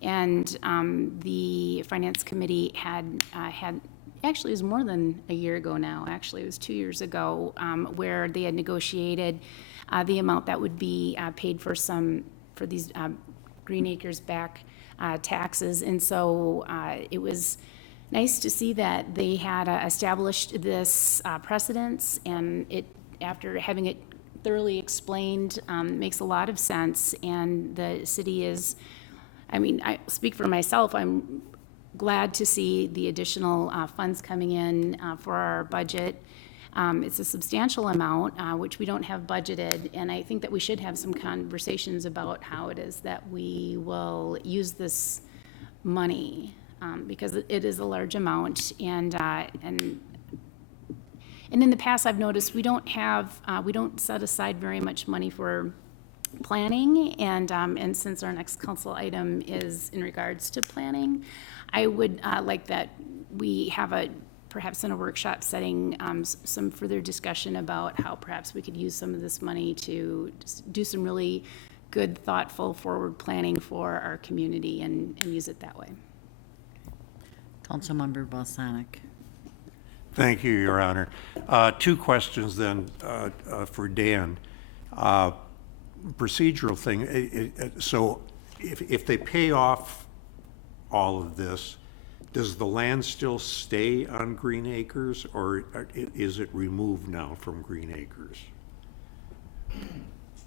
and the Finance Committee had actually, it was more than a year ago now. Actually, it was 2 years ago, where they had negotiated the amount that would be paid for these Green Acres back taxes. And so it was nice to see that they had established this precedence, and it, after having it thoroughly explained, makes a lot of sense. And the city is, I mean, I speak for myself, I'm glad to see the additional funds coming in for our budget. It's a substantial amount, which we don't have budgeted, and I think that we should have some conversations about how it is that we will use this money, because it is a large amount, and in the past, I've noticed we don't set aside very much money for planning, and since our next council item is in regards to planning, I would like that we have perhaps in a workshop setting, some further discussion about how perhaps we could use some of this money to do some really good, thoughtful, forward planning for our community and use it that way. Councilmember Balsanic. Thank you, Your Honor. Two questions then for Dan. Procedural thing, so if they pay off all of this, does the land still stay on Green Acres, or is it removed now from Green Acres?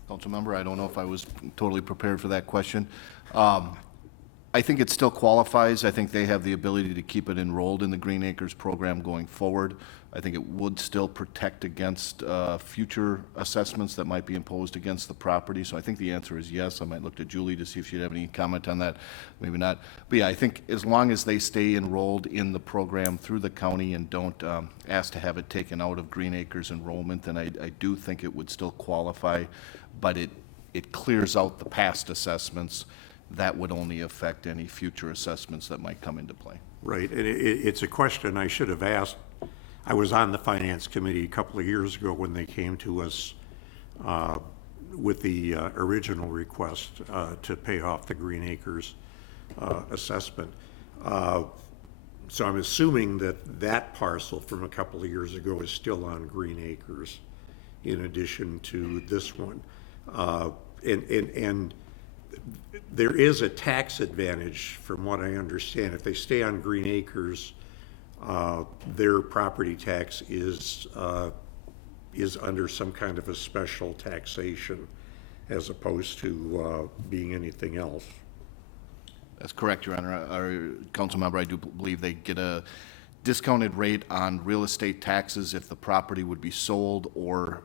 Councilmember, I don't know if I was totally prepared for that question. I think it still qualifies. I think they have the ability to keep it enrolled in the Green Acres program going forward. I think it would still protect against future assessments that might be imposed against the property. So I think the answer is yes. I might look to Julie to see if she'd have any comment on that. Maybe not. But yeah, I think as long as they stay enrolled in the program through the county and don't ask to have it taken out of Green Acres enrollment, then I do think it would still qualify. But it clears out the past assessments. That would only affect any future assessments that might come into play. Right, and it's a question I should have asked. I was on the Finance Committee a couple of years ago when they came to us with the original request to pay off the Green Acres assessment. So I'm assuming that parcel from a couple of years ago is still on Green Acres in addition to this one. And there is a tax advantage, from what I understand. If they stay on Green Acres, their property tax is under some kind of a special taxation as opposed to being anything else. That's correct, Your Honor. Our council member, I do believe they get a discounted rate on real estate taxes if the property would be sold or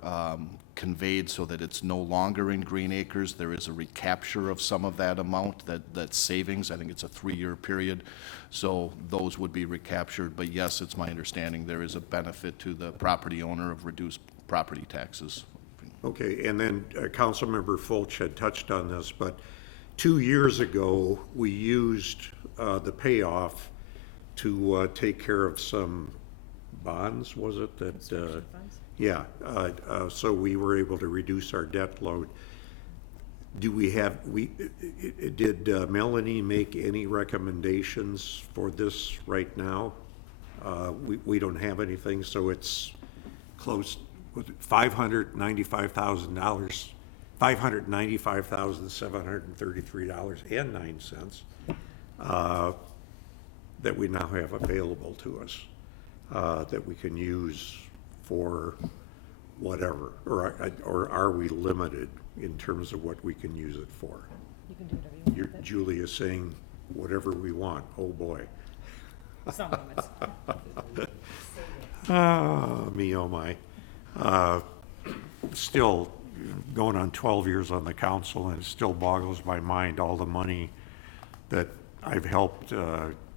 conveyed so that it's no longer in Green Acres. There is a recapture of some of that amount, that savings. I think it's a 3-year period. So those would be recaptured. But yes, it's my understanding there is a benefit to the property owner of reduced property taxes. Okay, and then Councilmember Fulch had touched on this, but 2 years ago, we used the payoff to take care of some bonds, was it, that? Yeah, so we were able to reduce our debt load. Do we have, did Melanie make any recommendations for this right now? We don't have anything, so it's close, $595,000, $595,733.09 that we now have available to us, that we can use for whatever, or are we limited in terms of what we can use it for? You can do whatever you want. Julie is saying whatever we want. Oh boy. Some limits. Me oh my. Still going on 12 years on the council, and it still boggles my mind all the money that I've helped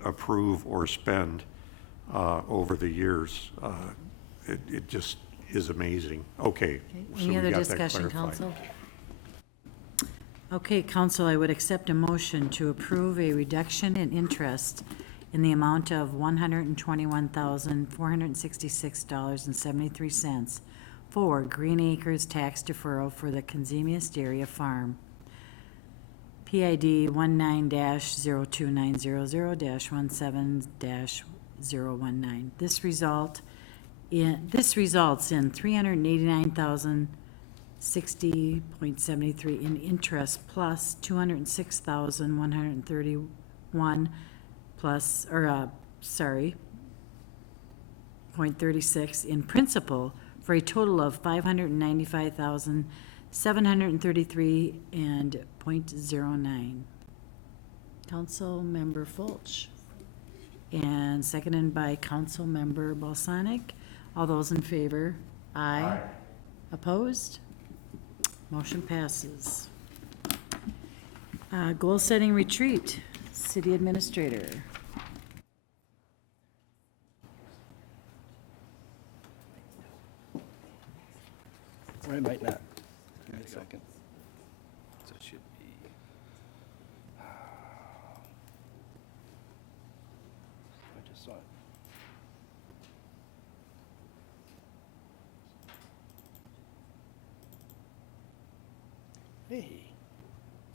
approve or spend over the years. It just is amazing. Okay. So Any we other got that discussion, clarified. council? Okay, council, I would accept a motion to approve a reduction in interest in the amount of $121,466.73 for Green Acres tax deferral for the Consemius Dairy Farm. PID 19-02900-17-019. This results in $389,060.73 in interest plus $206,131 plus, or, sorry, 0.36 in principal for a total of $595,733 and 0.09. Councilmember Fulch. And seconded by Councilmember Balsonic. All those in favor? Aye. Opposed? Motion passes. Goal setting retreat, City Administrator. Or I might not. Give me a second. So it should be. I just saw it. Hey,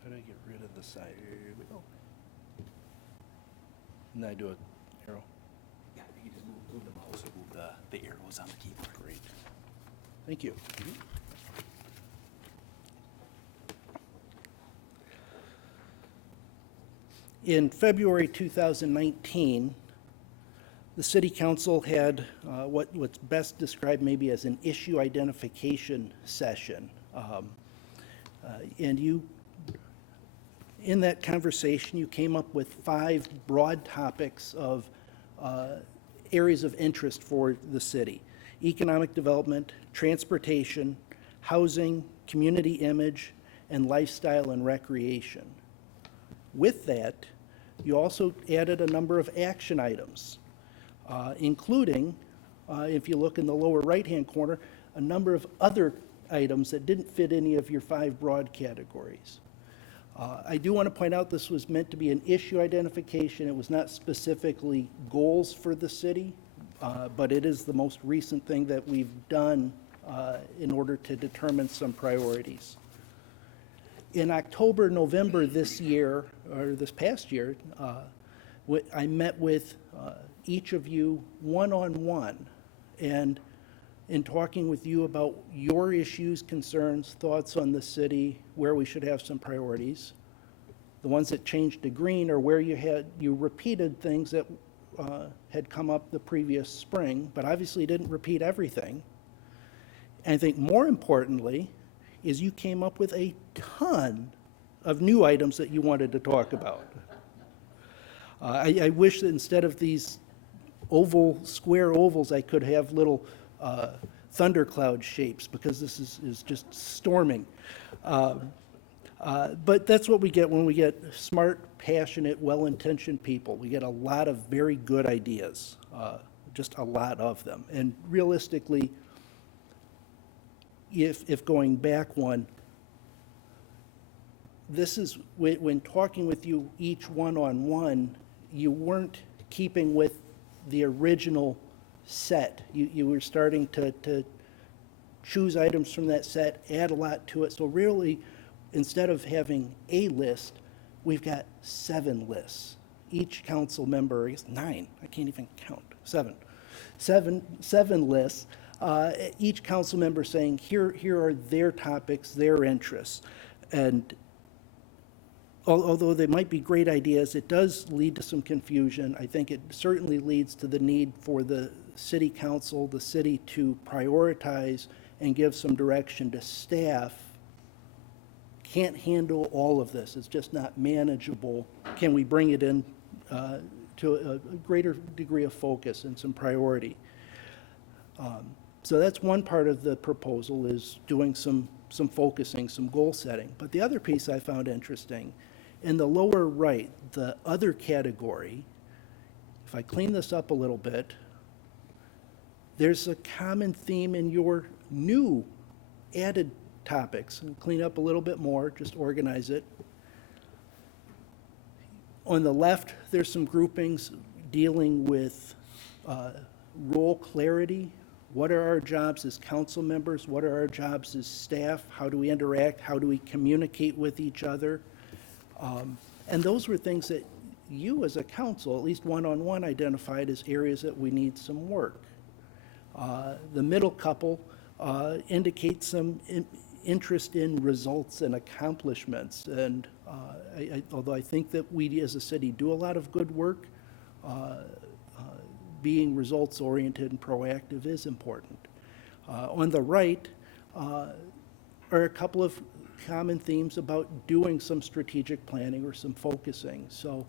how do I get rid of the side? Here we go. And then I do an arrow. Yeah, you can just move the mouse and move the arrows on the keyboard. Great. Thank you. In February 2019, the City Council had what's best described maybe as an issue identification session. And you, in that conversation, you came up with 5 broad topics of areas of interest for the city: economic development, transportation, housing, community image, and lifestyle and recreation. With that, you also added a number of action items, including, if you look in the lower right-hand corner, a number of other items that didn't fit any of your 5 broad categories. I do want to point out this was meant to be an issue identification. It was not specifically goals for the city, but it is the most recent thing that we've done in order to determine some priorities. In October, November this year, or this past year, I met with each of you one-on-one, and in talking with you about your issues, concerns, thoughts on the city, where we should have some priorities. The ones that changed to green are where you repeated things that had come up the previous spring, but obviously didn't repeat everything. And I think more importantly is you came up with a ton of new items that you wanted to talk about. I wish that instead of these square ovals, I could have little thundercloud shapes, because this is just storming. But that's what we get when we get smart, passionate, well-intentioned people. We get a lot of very good ideas, just a lot of them. And realistically, if going back one, this is, when talking with you each one-on-one, you weren't keeping with the original set. You were starting to choose items from that set, add a lot to it. So really, instead of having a list, we've got 7 lists. Each council member, I guess 9, I can't even count, 7 lists. Each council member saying, here are their topics, their interests. And although they might be great ideas, it does lead to some confusion. I think it certainly leads to the need for the city council, the city, to prioritize and give some direction to staff. Can't handle all of this. It's just not manageable. Can we bring it in to a greater degree of focus and some priority? So that's one part of the proposal, is doing some focusing, some goal setting. But the other piece I found interesting, in the lower right, the other category, if I clean this up a little bit, there's a common theme in your new added topics. And clean up a little bit more, just organize it. On the left, there's some groupings dealing with role clarity. What are our jobs as council members? What are our jobs as staff? How do we interact? How do we communicate with each other? And those were things that you as a council, at least one-on-one, identified as areas that we need some work. The middle couple indicates some interest in results and accomplishments. And although I think that we as a city do a lot of good work, being results-oriented and proactive is important. On the right are a couple of common themes about doing some strategic planning or some focusing. So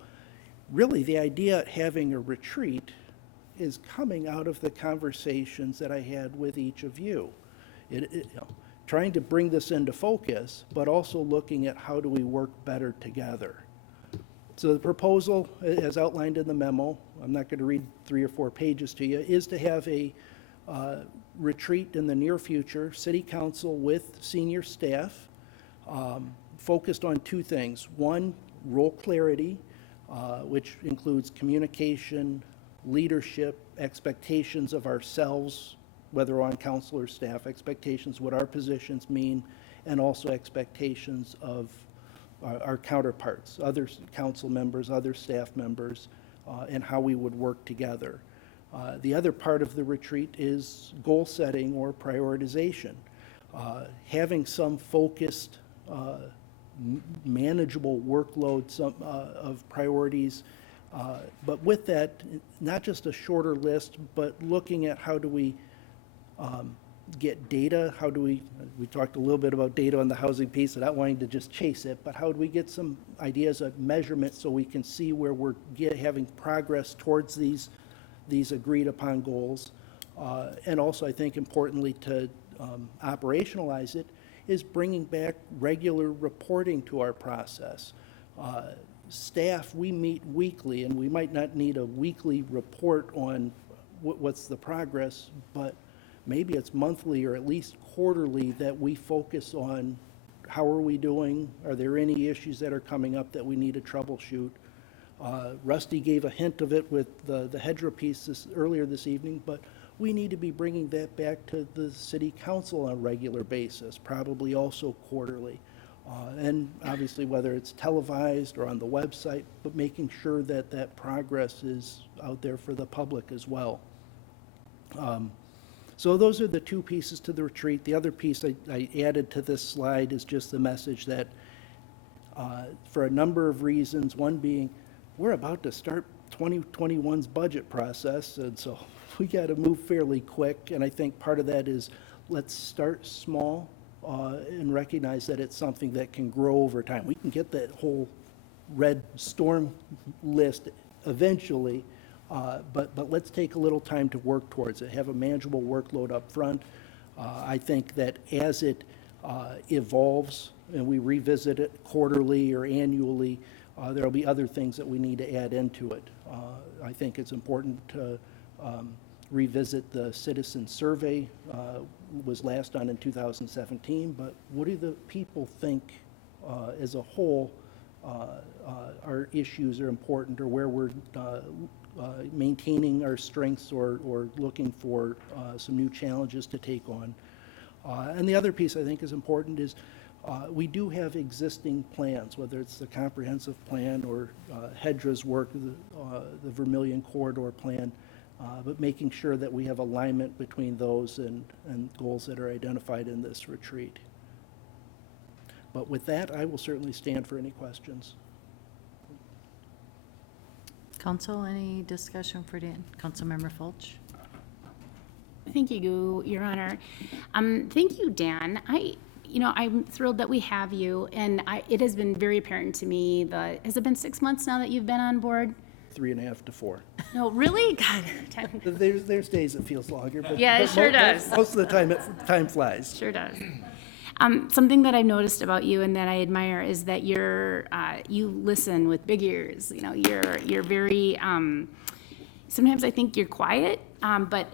really the idea of having a retreat is coming out of the conversations that I had with each of you. Trying to bring this into focus, but also looking at how do we work better together. So the proposal, as outlined in the memo, I'm not going to read 3 or 4 pages to you, is to have a retreat in the near future, city council with senior staff, focused on 2 things. One, role clarity, which includes communication, leadership, expectations of ourselves, whether on council or staff, expectations, what our positions mean, and also expectations of our counterparts, other council members, other staff members, and how we would work together. The other part of the retreat is goal setting or prioritization. Having some focused, manageable workload of priorities, but with that, not just a shorter list, but looking at how do we get data, how do we talked a little bit about data on the housing piece, and not wanting to just chase it, but how do we get some ideas of measurement so we can see where we're having progress towards these agreed upon goals. And also, I think importantly, to operationalize it, is bringing back regular reporting to our process. Staff, we meet weekly, and we might not need a weekly report on what's the progress, but maybe it's monthly or at least quarterly that we focus on how are we doing, are there any issues that are coming up that we need to troubleshoot. Rusty gave a hint of it with the HEDRA piece earlier this evening, but we need to be bringing that back to the city council on a regular basis, probably also quarterly. And obviously whether it's televised or on the website, but making sure that that progress is out there for the public as well. So those are the 2 pieces to the retreat. The other piece I added to this slide is just the message that for a number of reasons, one being we're about to start 2021's budget process, and so we got to move fairly quick. And I think part of that is let's start small, and recognize that it's something that can grow over time. We can get that whole red storm list eventually, but let's take a little time to work towards it, have a manageable workload up front. I think that as it evolves and we revisit it quarterly or annually, there'll be other things that we need to add into it. I think it's important to revisit the citizen survey, was last done in 2017, but what do the people think as a whole our issues are important, or where we're maintaining our strengths or looking for some new challenges to take on. And the other piece I think is important is we do have existing plans, whether it's the comprehensive plan or HEDRA's work, the Vermilion Corridor plan, but making sure that we have alignment between those and goals that are identified in this retreat. But with that, I will certainly stand for any questions. Council, any discussion for Dan? Councilmember Fulch? Thank you, Your Honor. Thank you, Dan. I'm thrilled that we have you, and it has been very apparent to me that, has it been 6 months now that you've been on board? 3.5 to 4. No, really? God. There's days it feels longer, but, Yeah, it sure does. Most of the time, time flies. Sure does. Something that I've noticed about you and that I admire is that you listen with big ears. You're very. Sometimes I think you're quiet, but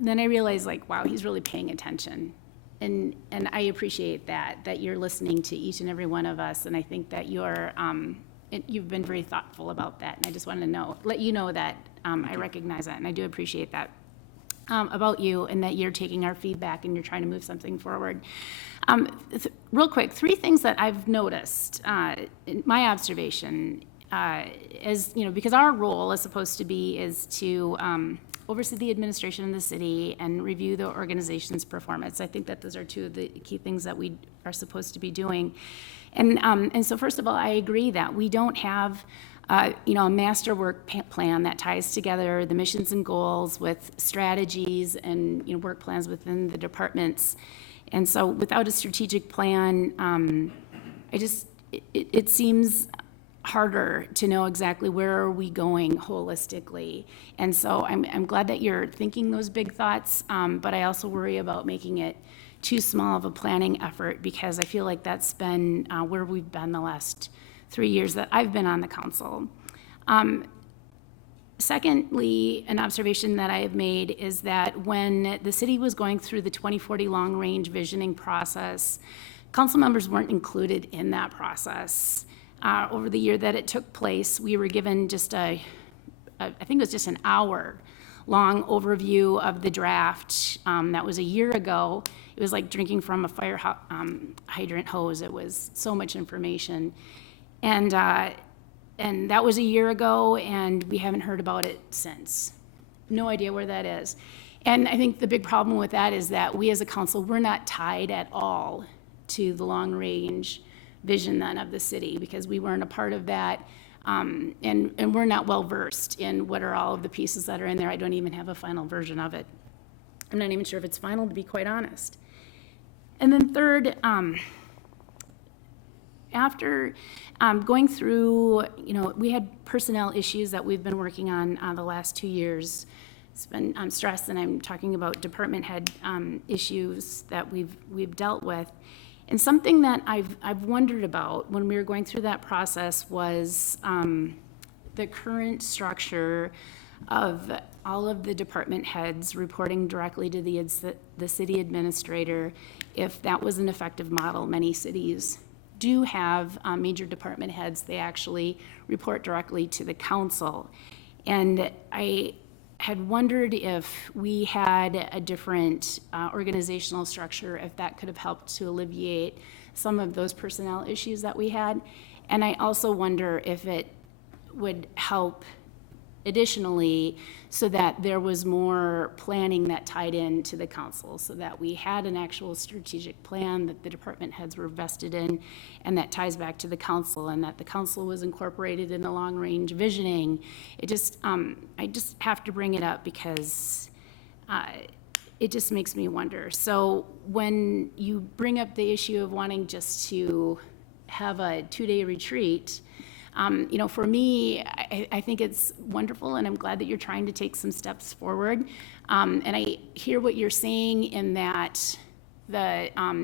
then I realize, wow, he's really paying attention, and I appreciate that you're listening to each and every one of us, and I think that you've been very thoughtful about that, and I just wanted to let you know that I recognize that, and I do appreciate that about you, and that you're taking our feedback and you're trying to move something forward. Real quick, 3 things that I've noticed, in my observation, because our role is supposed to be is to oversee the administration in the city and review the organization's performance. I think that those are 2 of the key things that we are supposed to be doing. And so first of all, I agree that we don't have a master work plan that ties together the missions and goals with strategies and work plans within the departments. And so without a strategic plan, it seems harder to know exactly where are we going holistically. And so I'm glad that you're thinking those big thoughts, but I also worry about making it too small of a planning effort, because I feel like that's been where we've been the last 3 years that I've been on the council. Secondly, an observation that I have made is that when the city was going through the 2040 long-range visioning process, council members weren't included in that process. Over the year that it took place, we were given just I think it was just an hour-long overview of the draft. That was a year ago. It was like drinking from a fire hydrant hose. It was so much information. And that was a year ago, and we haven't heard about it since. No idea where that is. And I think the big problem with that is that we as a council, we're not tied at all to the long-range vision then of the city, because we weren't a part of that, and we're not well-versed in what are all of the pieces that are in there. I don't even have a final version of it. I'm not even sure if it's final, to be quite honest. And then third, after going through, we had personnel issues that we've been working on the last 2 years. It's been stress, and I'm talking about department head issues that we've dealt with. And something that I've wondered about when we were going through that process was the current structure of all of the department heads reporting directly to the city administrator. If that was an effective model, many cities do have major department heads. They actually report directly to the council. And I had wondered if we had a different organizational structure, if that could have helped to alleviate some of those personnel issues that we had. And I also wonder if it would help additionally so that there was more planning that tied into the council, so that we had an actual strategic plan that the department heads were vested in, and that ties back to the council, and that the council was incorporated in the long-range visioning. I just have to bring it up because it just makes me wonder. So when you bring up the issue of wanting just to have a 2-day retreat, you know, for me, I think it's wonderful, and I'm glad that you're trying to take some steps forward. And I hear what you're saying in that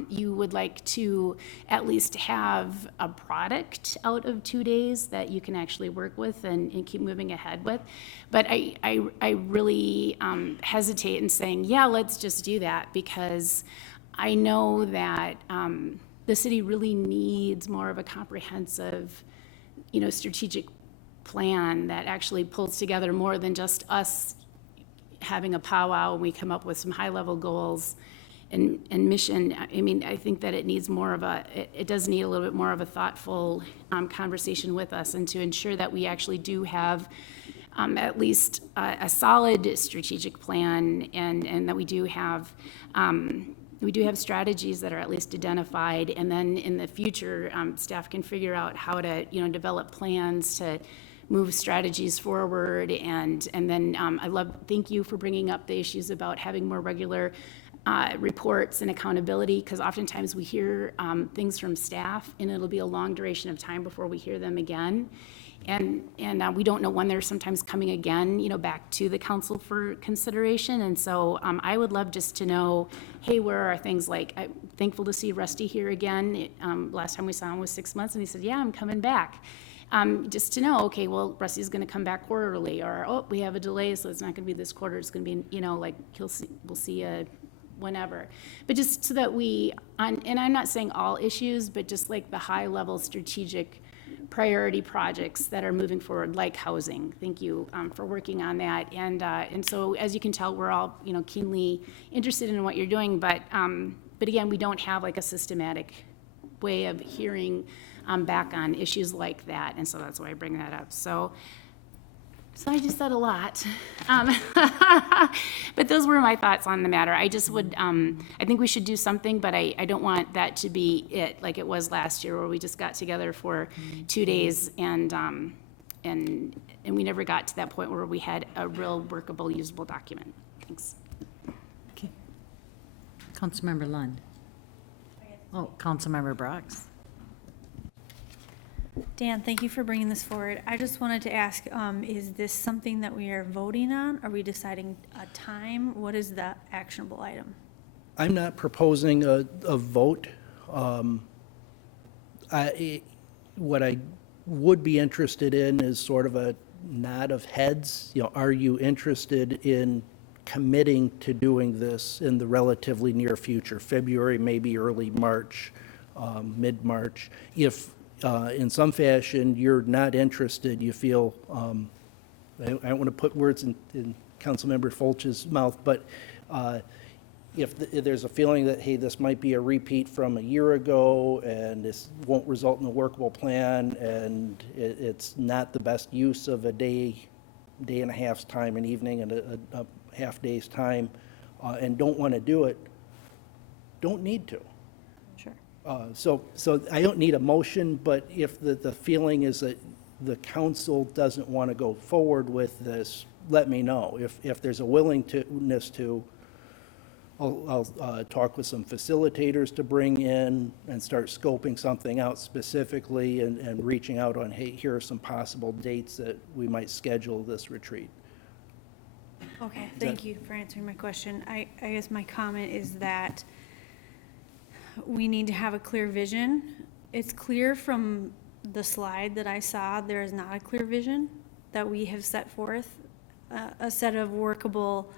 you would like to at least have a product out of 2 days that you can actually work with and keep moving ahead with. But I really hesitate in saying, yeah, let's just do that, because I know that the city really needs more of a comprehensive, you know, strategic plan that actually pulls together more than just us having a powwow and we come up with some high-level goals and mission. I mean, I think that it needs more of it does need a little bit more of a thoughtful conversation with us, and to ensure that we actually do have at least a solid strategic plan, and that we do have strategies that are at least identified, and then in the future, staff can figure out how to, you know, develop plans to move strategies forward. And then thank you for bringing up the issues about having more regular reports and accountability, because oftentimes we hear things from staff and it'll be a long duration of time before we hear them again. And we don't know when they're sometimes coming again, you know, back to the council for consideration. And so I would love just to know, hey, where are things like, I'm thankful to see Rusty here again. Last time we saw him was 6 months, and he said, yeah, I'm coming back. Just to know, okay, well, Rusty's going to come back quarterly, or, oh, we have a delay, so it's not going to be this quarter. It's going to be, you know, like we'll see whenever. But just so that and I'm not saying all issues, but just like the high level strategic priority projects that are moving forward, like housing. Thank you for working on that. And so, as you can tell, we're all, you know, keenly interested in what you're doing. But again, we don't have like a systematic way of hearing back on issues like that, and so that's why I bring that up. So I just said a lot, but those were my thoughts on the matter. I just would, I think we should do something, but I don't want that to be it, like it was last year, where we just got together for 2 days and we never got to that point where we had a real workable, usable document. Thanks. Okay. Councilmember Lund. Oh, Councilmember Brox. Dan, thank you for bringing this forward. I just wanted to ask, is this something that we are voting on? Are we deciding a time? What is the actionable item? I'm not proposing a vote. What I would be interested in is sort of a nod of heads. You know, are you interested in committing to doing this in the relatively near future, February, maybe early March, mid-March? If in some fashion you're not interested, you feel, I don't want to put words in Councilmember Fulch's mouth, but if there's a feeling that, hey, this might be a repeat from a year ago and this won't result in a workable plan, and it's not the best use of a day and a half's time, an evening and a half day's time, and don't want to do it, don't need to. So I don't need a motion, but if the feeling is that the council doesn't want to go forward with this, let me know. If there's a willingness to, I'll talk with some facilitators to bring in and start scoping something out specifically and reaching out on, hey, here are some possible dates that we might schedule this retreat. Okay, thank you for answering my question. I guess my comment is that we need to have a clear vision. It's clear from the slide that I saw, there is not a clear vision that we have set forth, a set of workable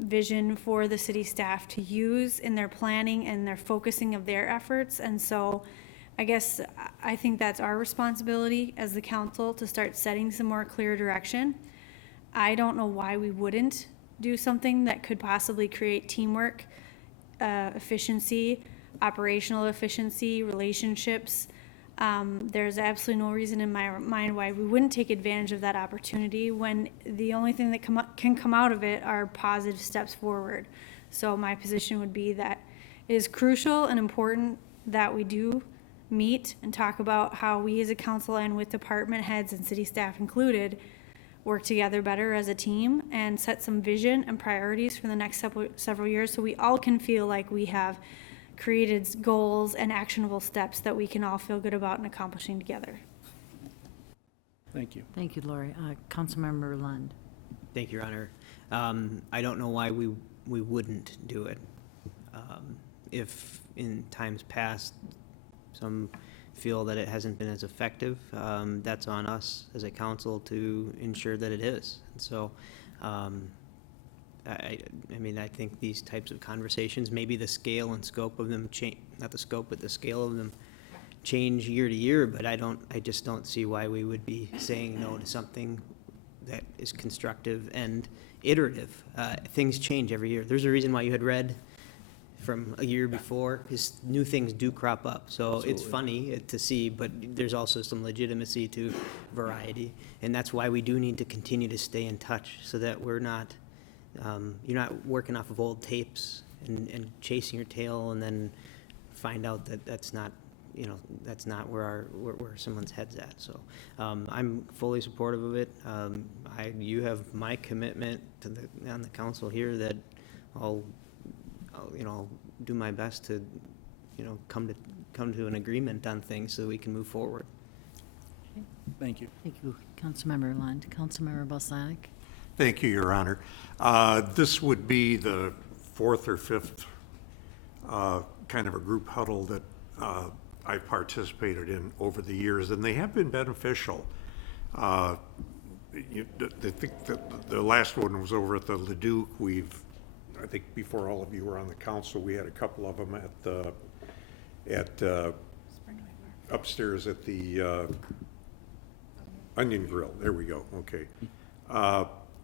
vision for the city staff to use in their planning and their focusing of their efforts. And so I guess I think that's our responsibility as the council to start setting some more clear direction. I don't know why we wouldn't do something that could possibly create teamwork, efficiency, operational efficiency, relationships. There's absolutely no reason in my mind why we wouldn't take advantage of that opportunity when the only thing that can come out of it are positive steps forward. So my position would be that it is crucial and important that we do meet and talk about how we as a council and with department heads and city staff included, work together better as a team and set some vision and priorities for the next several years so we all can feel like we have created goals and actionable steps that we can all feel good about and accomplishing together. Thank you. Thank you, Lori. Councilmember Lund. Thank you, Your Honor. I don't know why we wouldn't do it. If in times past some feel that it hasn't been as effective, that's on us as a council to ensure that it is. And so, I mean, I think these types of conversations, maybe the scale and scope of them change, not the scope, but the scale of them change year to year, but I just don't see why we would be saying no to something that is constructive and iterative. Things change every year. There's a reason why you had read from a year before, because new things do crop up. So it's funny to see, but there's also some legitimacy to variety. And that's why we do need to continue to stay in touch so that we're not, you're not working off of old tapes and chasing your tail and then find out that that's not, you know, that's not where someone's head's at. So I'm fully supportive of it. You have my commitment to on the council here that I'll do my best to, come to an agreement on things so we can move forward. Thank you. Thank you, Councilmember Lund. Councilmember Balsanic. Thank you, Your Honor. This would be the fourth or fifth kind of a group huddle that I've participated in over the years, and they have been beneficial. I think that the last one was over at the Leduc. I think before all of you were on the council, we had a couple of them at upstairs at the Onion Grill. There we go. Okay.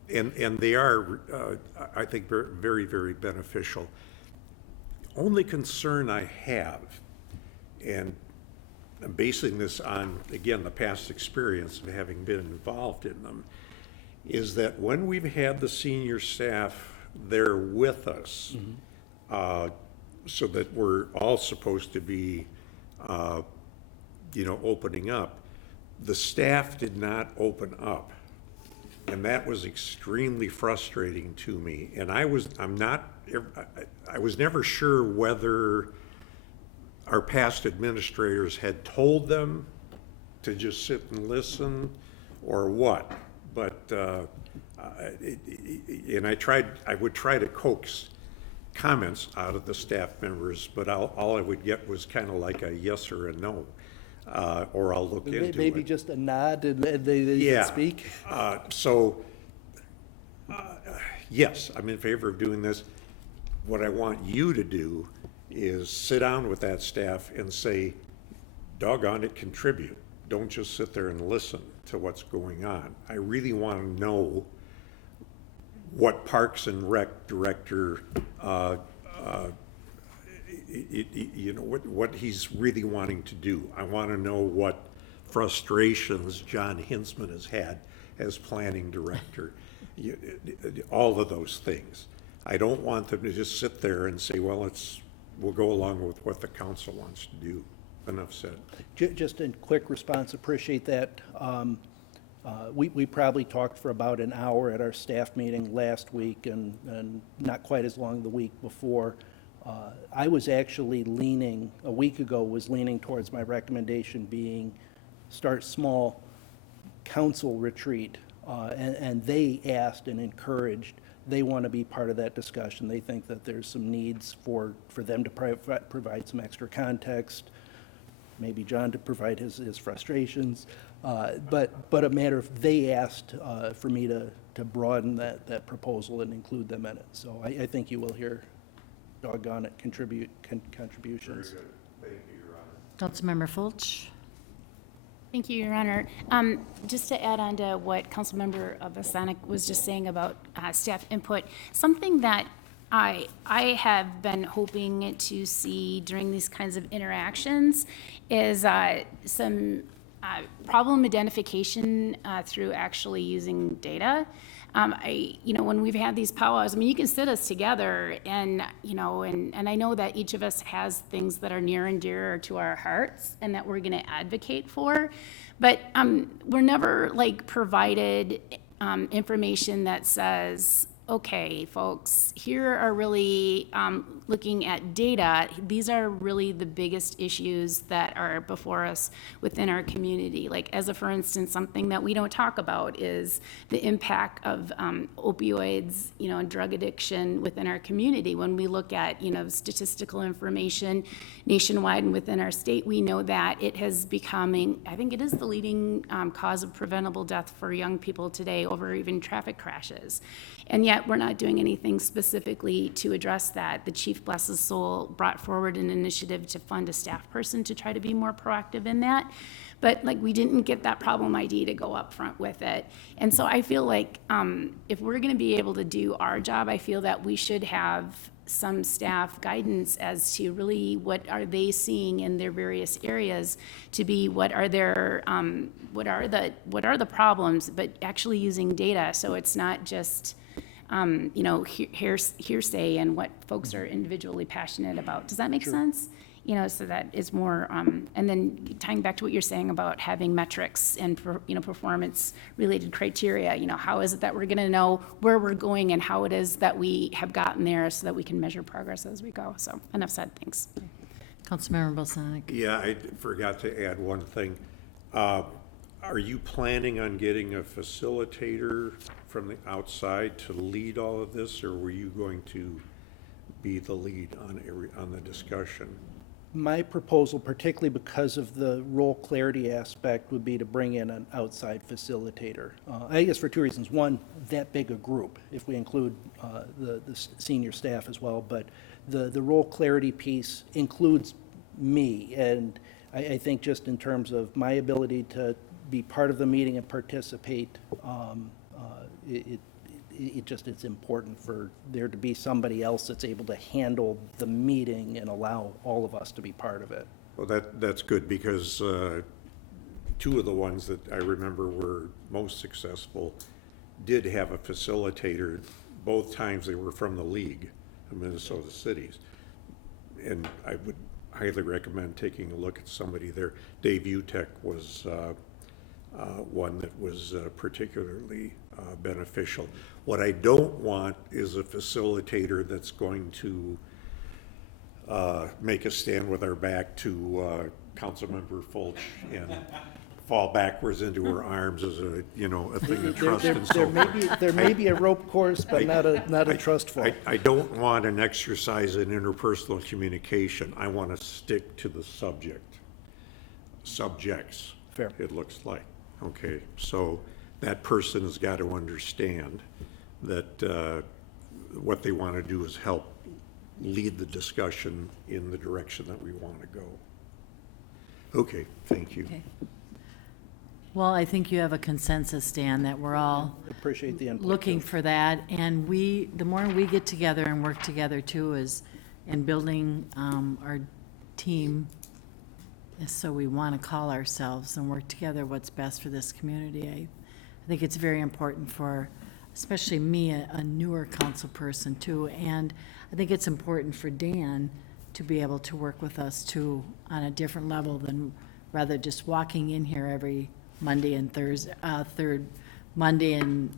And they are, I think, very, very beneficial. Only concern I have, and I'm basing this on, again, the past experience of having been involved in them, is that when we've had the senior staff there with us, so that we're all supposed to be, opening up, the staff did not open up. And that was extremely frustrating to me. And I was never sure whether our past administrators had told them to just sit and listen or what. But, and I would try to coax comments out of the staff members, but all I would get was kind of like a yes or a no, or I'll look into it. Maybe just a nod and they can speak? Yes, I'm in favor of doing this. What I want you to do is sit down with that staff and say, doggone it, contribute. Don't just sit there and listen to what's going on. I really want to know what Parks and Rec director, what he's really wanting to do. I want to know what frustrations John Hinsman has had as planning director. All of those things. I don't want them to just sit there and say, well, we'll go along with what the council wants to do. Enough said. Just in quick response, appreciate that. We probably talked for about an hour at our staff meeting last week and not quite as long the week before. I was actually a week ago, leaning towards my recommendation being start small, council retreat. And they asked and encouraged, they want to be part of that discussion. They think that there's some needs for them to provide some extra context, maybe John to provide his frustrations, but a matter of they asked for me to broaden that proposal and include them in it. So I think you will hear, doggone it, contributions. Very good. Thank you, Your Honor. Councilmember Fulch. Thank you, Your Honor. Just to add on to what Councilmember Balsanic was just saying about staff input, something that I have been hoping to see during these kinds of interactions is some problem identification through actually using data. When we've had these powwows, you can sit us together and I know that each of us has things that are near and dear to our hearts and that we're going to advocate for, but we're never provided information that says, okay, folks, here are really looking at data. These are really the biggest issues that are before us within our community. Like, as a for instance, something that we don't talk about is the impact of opioids, and drug addiction within our community. When we look at, statistical information nationwide and within our state, we know that it has becoming, I think it is the leading cause of preventable death for young people today over even traffic crashes. And yet we're not doing anything specifically to address that. The chief, bless his soul, brought forward an initiative to fund a staff person to try to be more proactive in that. But we didn't get that problem ID to go up front with it. And so I feel like if we're gonna be able to do our job, I feel that we should have some staff guidance as to really what are they seeing in their various areas to be what are their what are the problems, but actually using data, so it's not just hearsay and what folks are individually passionate about. Does that make sense? So that is more, and then tying back to what you're saying about having metrics and performance-related criteria. How is it that we're going to know where we're going and how it is that we have gotten there, so that we can measure progress as we go. So enough said. Thanks. Councilmember Balsanic. Yeah, I forgot to add one thing. Are you planning on getting a facilitator from the outside to lead all of this, or were you going to be the lead on the discussion? My proposal, particularly because of the role clarity aspect, would be to bring in an outside facilitator. I guess for two reasons. One, that big a group, if we include the senior staff as well, but the role clarity piece includes me, and I think just in terms of my ability to be part of the meeting and participate, it's important for there to be somebody else that's able to handle the meeting and allow all of us to be part of it. Well, that's good, because two of the ones that I remember were most successful did have a facilitator. Both times they were from the League of Minnesota Cities. And I would highly recommend taking a look at somebody there. Dave Utek was one that was particularly beneficial. What I don't want is a facilitator that's going to make us stand with our back to Councilmember Fulch and fall backwards into her arms as a thing of trust and so forth. There may be a rope course, but not a trust fall. I don't want an exercise in interpersonal communication. I want to stick to the subjects. Fair. It looks like. Okay, so that person has got to understand that what they want to do is help lead the discussion in the direction that we want to go. Okay, thank you. Okay. Well, I think you have a consensus, Dan, that we're all Appreciate the input, looking too. for that. And the more we get together and work together too, is in building our team, so we want to call ourselves and work together what's best for this community. I think it's very important for, especially me, a newer council person too, and I think it's important for Dan to be able to work with us too on a different level than rather just walking in here every Monday and Thursday, third Monday and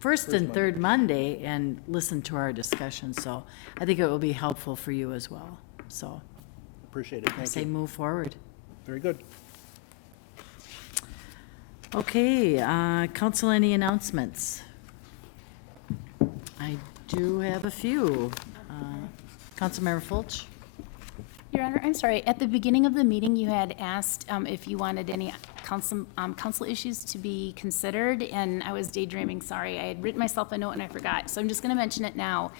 first and third Monday and listen to our discussion. So I think it will be helpful for you as well. So Appreciate it. I Thank say you. move forward. Very good. Okay, council, any announcements? I do have a few. Councilmember Fulch? Your Honor, I'm sorry. At the beginning of the meeting, you had asked if you wanted any council issues to be considered, and I was daydreaming. Sorry, I had written myself a note and I forgot, so I'm just going to mention it now.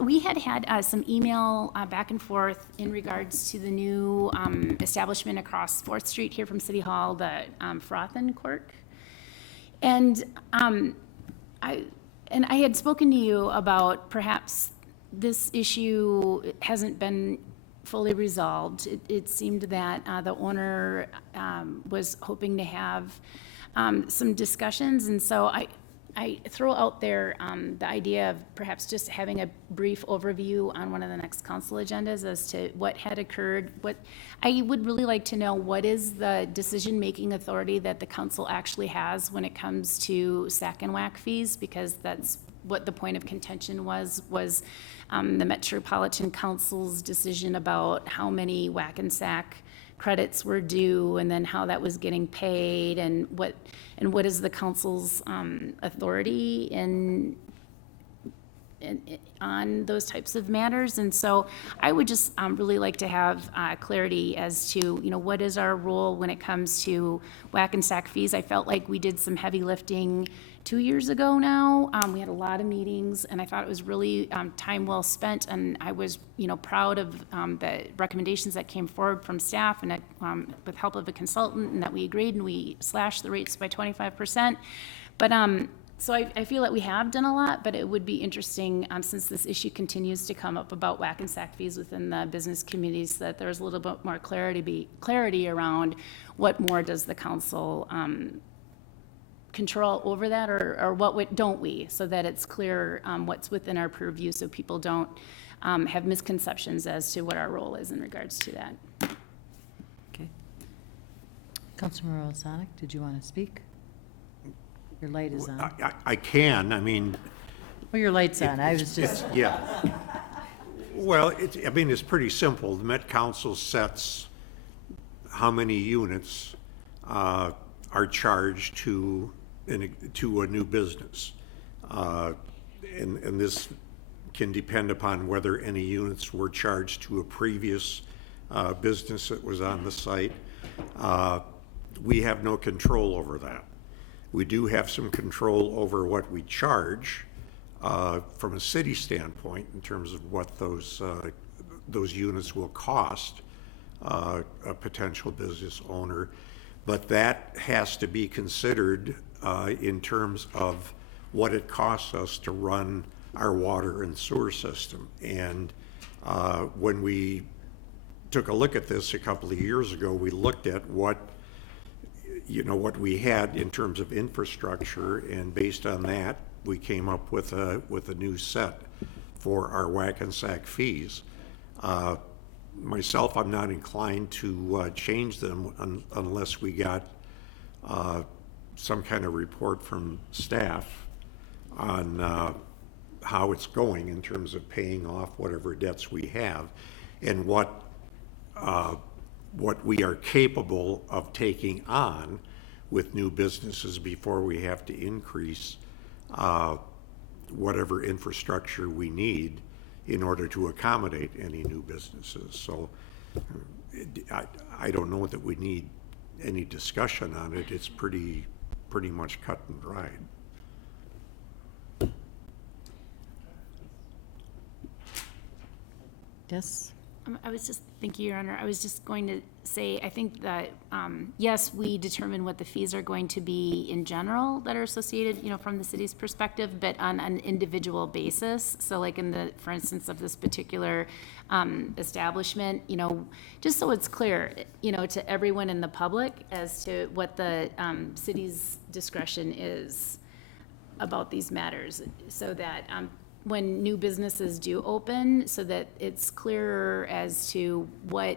We had some email back and forth in regards to the new establishment across 4th Street here from City Hall, the Frothen Court, and I had spoken to you about perhaps this issue hasn't been fully resolved. It seemed that the owner was hoping to have some discussions, and so I throw out there the idea of perhaps just having a brief overview on one of the next council agendas as to what had occurred. What I would really like to know, what is the decision-making authority that the council actually has when it comes to SAC and WAC fees, because that's what the point of contention was the Metropolitan Council's decision about how many WAC and SAC credits were due, and then how that was getting paid, and what is the council's authority in on those types of matters. And so I would just really like to have clarity as to, what is our role when it comes to WAC and SAC fees. I felt like we did some heavy lifting 2 years ago now. We had a lot of meetings, and I thought it was really time well spent, and I was, proud of the recommendations that came forward from staff, and with help of a consultant, and that we agreed, and we slashed the rates by 25%. But so I feel that we have done a lot, but it would be interesting, since this issue continues to come up about WAC and SAC fees within the business communities, that there's a little bit more clarity around what more does the council control over that, or what don't we, so that it's clear what's within our purview, so people don't have misconceptions as to what our role is in regards to that. Okay. Councilmember Olsonic, did you want to speak? Your light is on. I can, I mean. Well, your light's on, I was just. Yeah. Well, it's pretty simple. The Met Council sets how many units are charged to a new business. And this can depend upon whether any units were charged to a previous business that was on the site. We have no control over that. We do have some control over what we charge from a city standpoint in terms of what those units will cost a potential business owner, but that has to be considered in terms of what it costs us to run our water and sewer system. And when we took a look at this a couple of years ago, we looked at what we had in terms of infrastructure, and based on that, we came up with a new set for our WAC and SAC fees. Myself, I'm not inclined to change them unless we got some kind of report from staff on how it's going in terms of paying off whatever debts we have, and what we are capable of taking on with new businesses before we have to increase whatever infrastructure we need in order to accommodate any new businesses. So I don't know that we need any discussion on it. It's pretty much cut and dried. Yes? I was just, thank you, Your Honor. I was just going to say, I think that, yes, we determine what the fees are going to be in general that are associated, from the city's perspective, but on an individual basis. So like for instance, of this particular establishment, just so it's clear, to everyone in the public as to what the city's discretion is about these matters, so that when new businesses do open, so that it's clearer as to what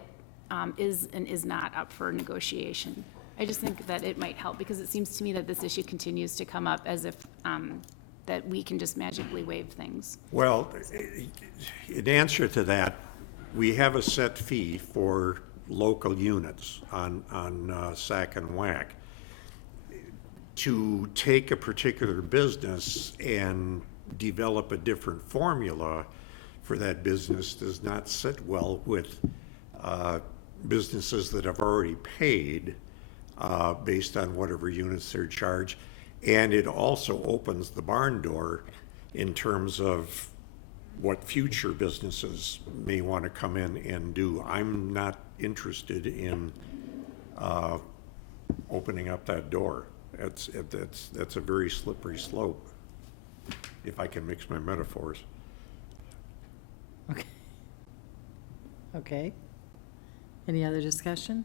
is and is not up for negotiation. I just think that it might help, because it seems to me that this issue continues to come up as if that we can just magically waive things. Well, in answer to that, we have a set fee for local units on SAC and WAC. To take a particular business and develop a different formula for that business does not sit well with businesses that have already paid based on whatever units they're charged. And it also opens the barn door in terms of what future businesses may want to come in and do. I'm not interested in opening up that door. That's a very slippery slope, if I can mix my metaphors. Okay. Okay. Any other discussion?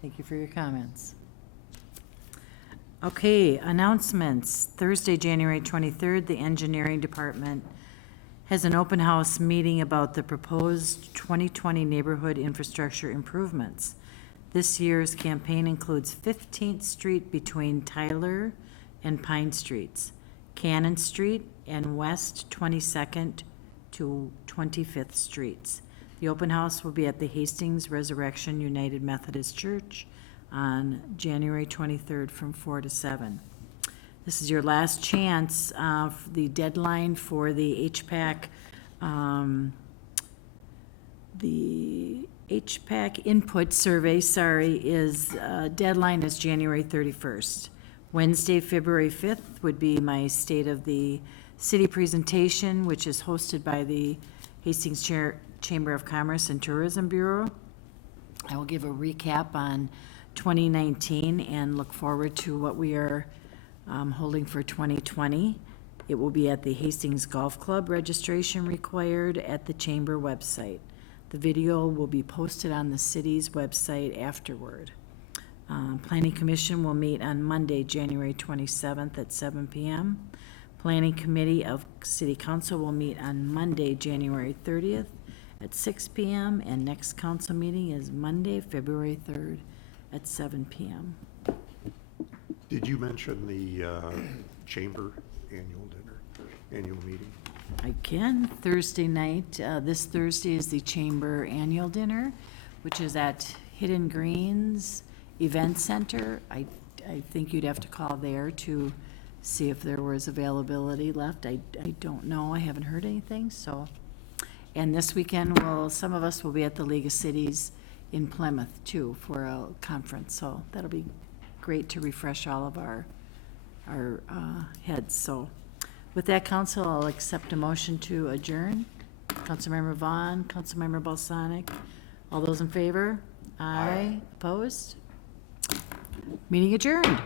Thank you for your comments. Okay, announcements. Thursday, January 23rd, the engineering department has an open house meeting about the proposed 2020 neighborhood infrastructure improvements. This year's campaign includes 15th Street between Tyler and Pine Streets, Cannon Street, and West 22nd to 25th Streets. The open house will be at the Hastings Resurrection United Methodist Church on January 23rd from 4 to 7. This is your last chance. The deadline for the HPAC input survey, is, deadline is January 31st. Wednesday, February 5th would be my State of the City presentation, which is hosted by the Hastings Chamber of Commerce and Tourism Bureau. I will give a recap on 2019 and look forward to what we are holding for 2020. It will be at the Hastings Golf Club, registration required at the Chamber website. The video will be posted on the city's website afterward. Planning Commission will meet on Monday, January 27th at 7 p.m. Planning Committee of City Council will meet on Monday, January 30th at 6 p.m. And next council meeting is Monday, February 3rd at 7 p.m. Did you mention the chamber annual meeting? I can. Thursday night, this Thursday is the Chamber Annual Dinner, which is at Hidden Greens Event Center. I think you'd have to call there to see if there was availability left. I don't know. I haven't heard anything, so. And this weekend, some of us will be at the League of Cities in Plymouth, too, for a conference. So that'll be great to refresh all of our heads. So with that, council, I'll accept a motion to adjourn. Councilmember Vaughn, Councilmember Balsonic, all those in favor? Aye. Opposed? Meeting adjourned.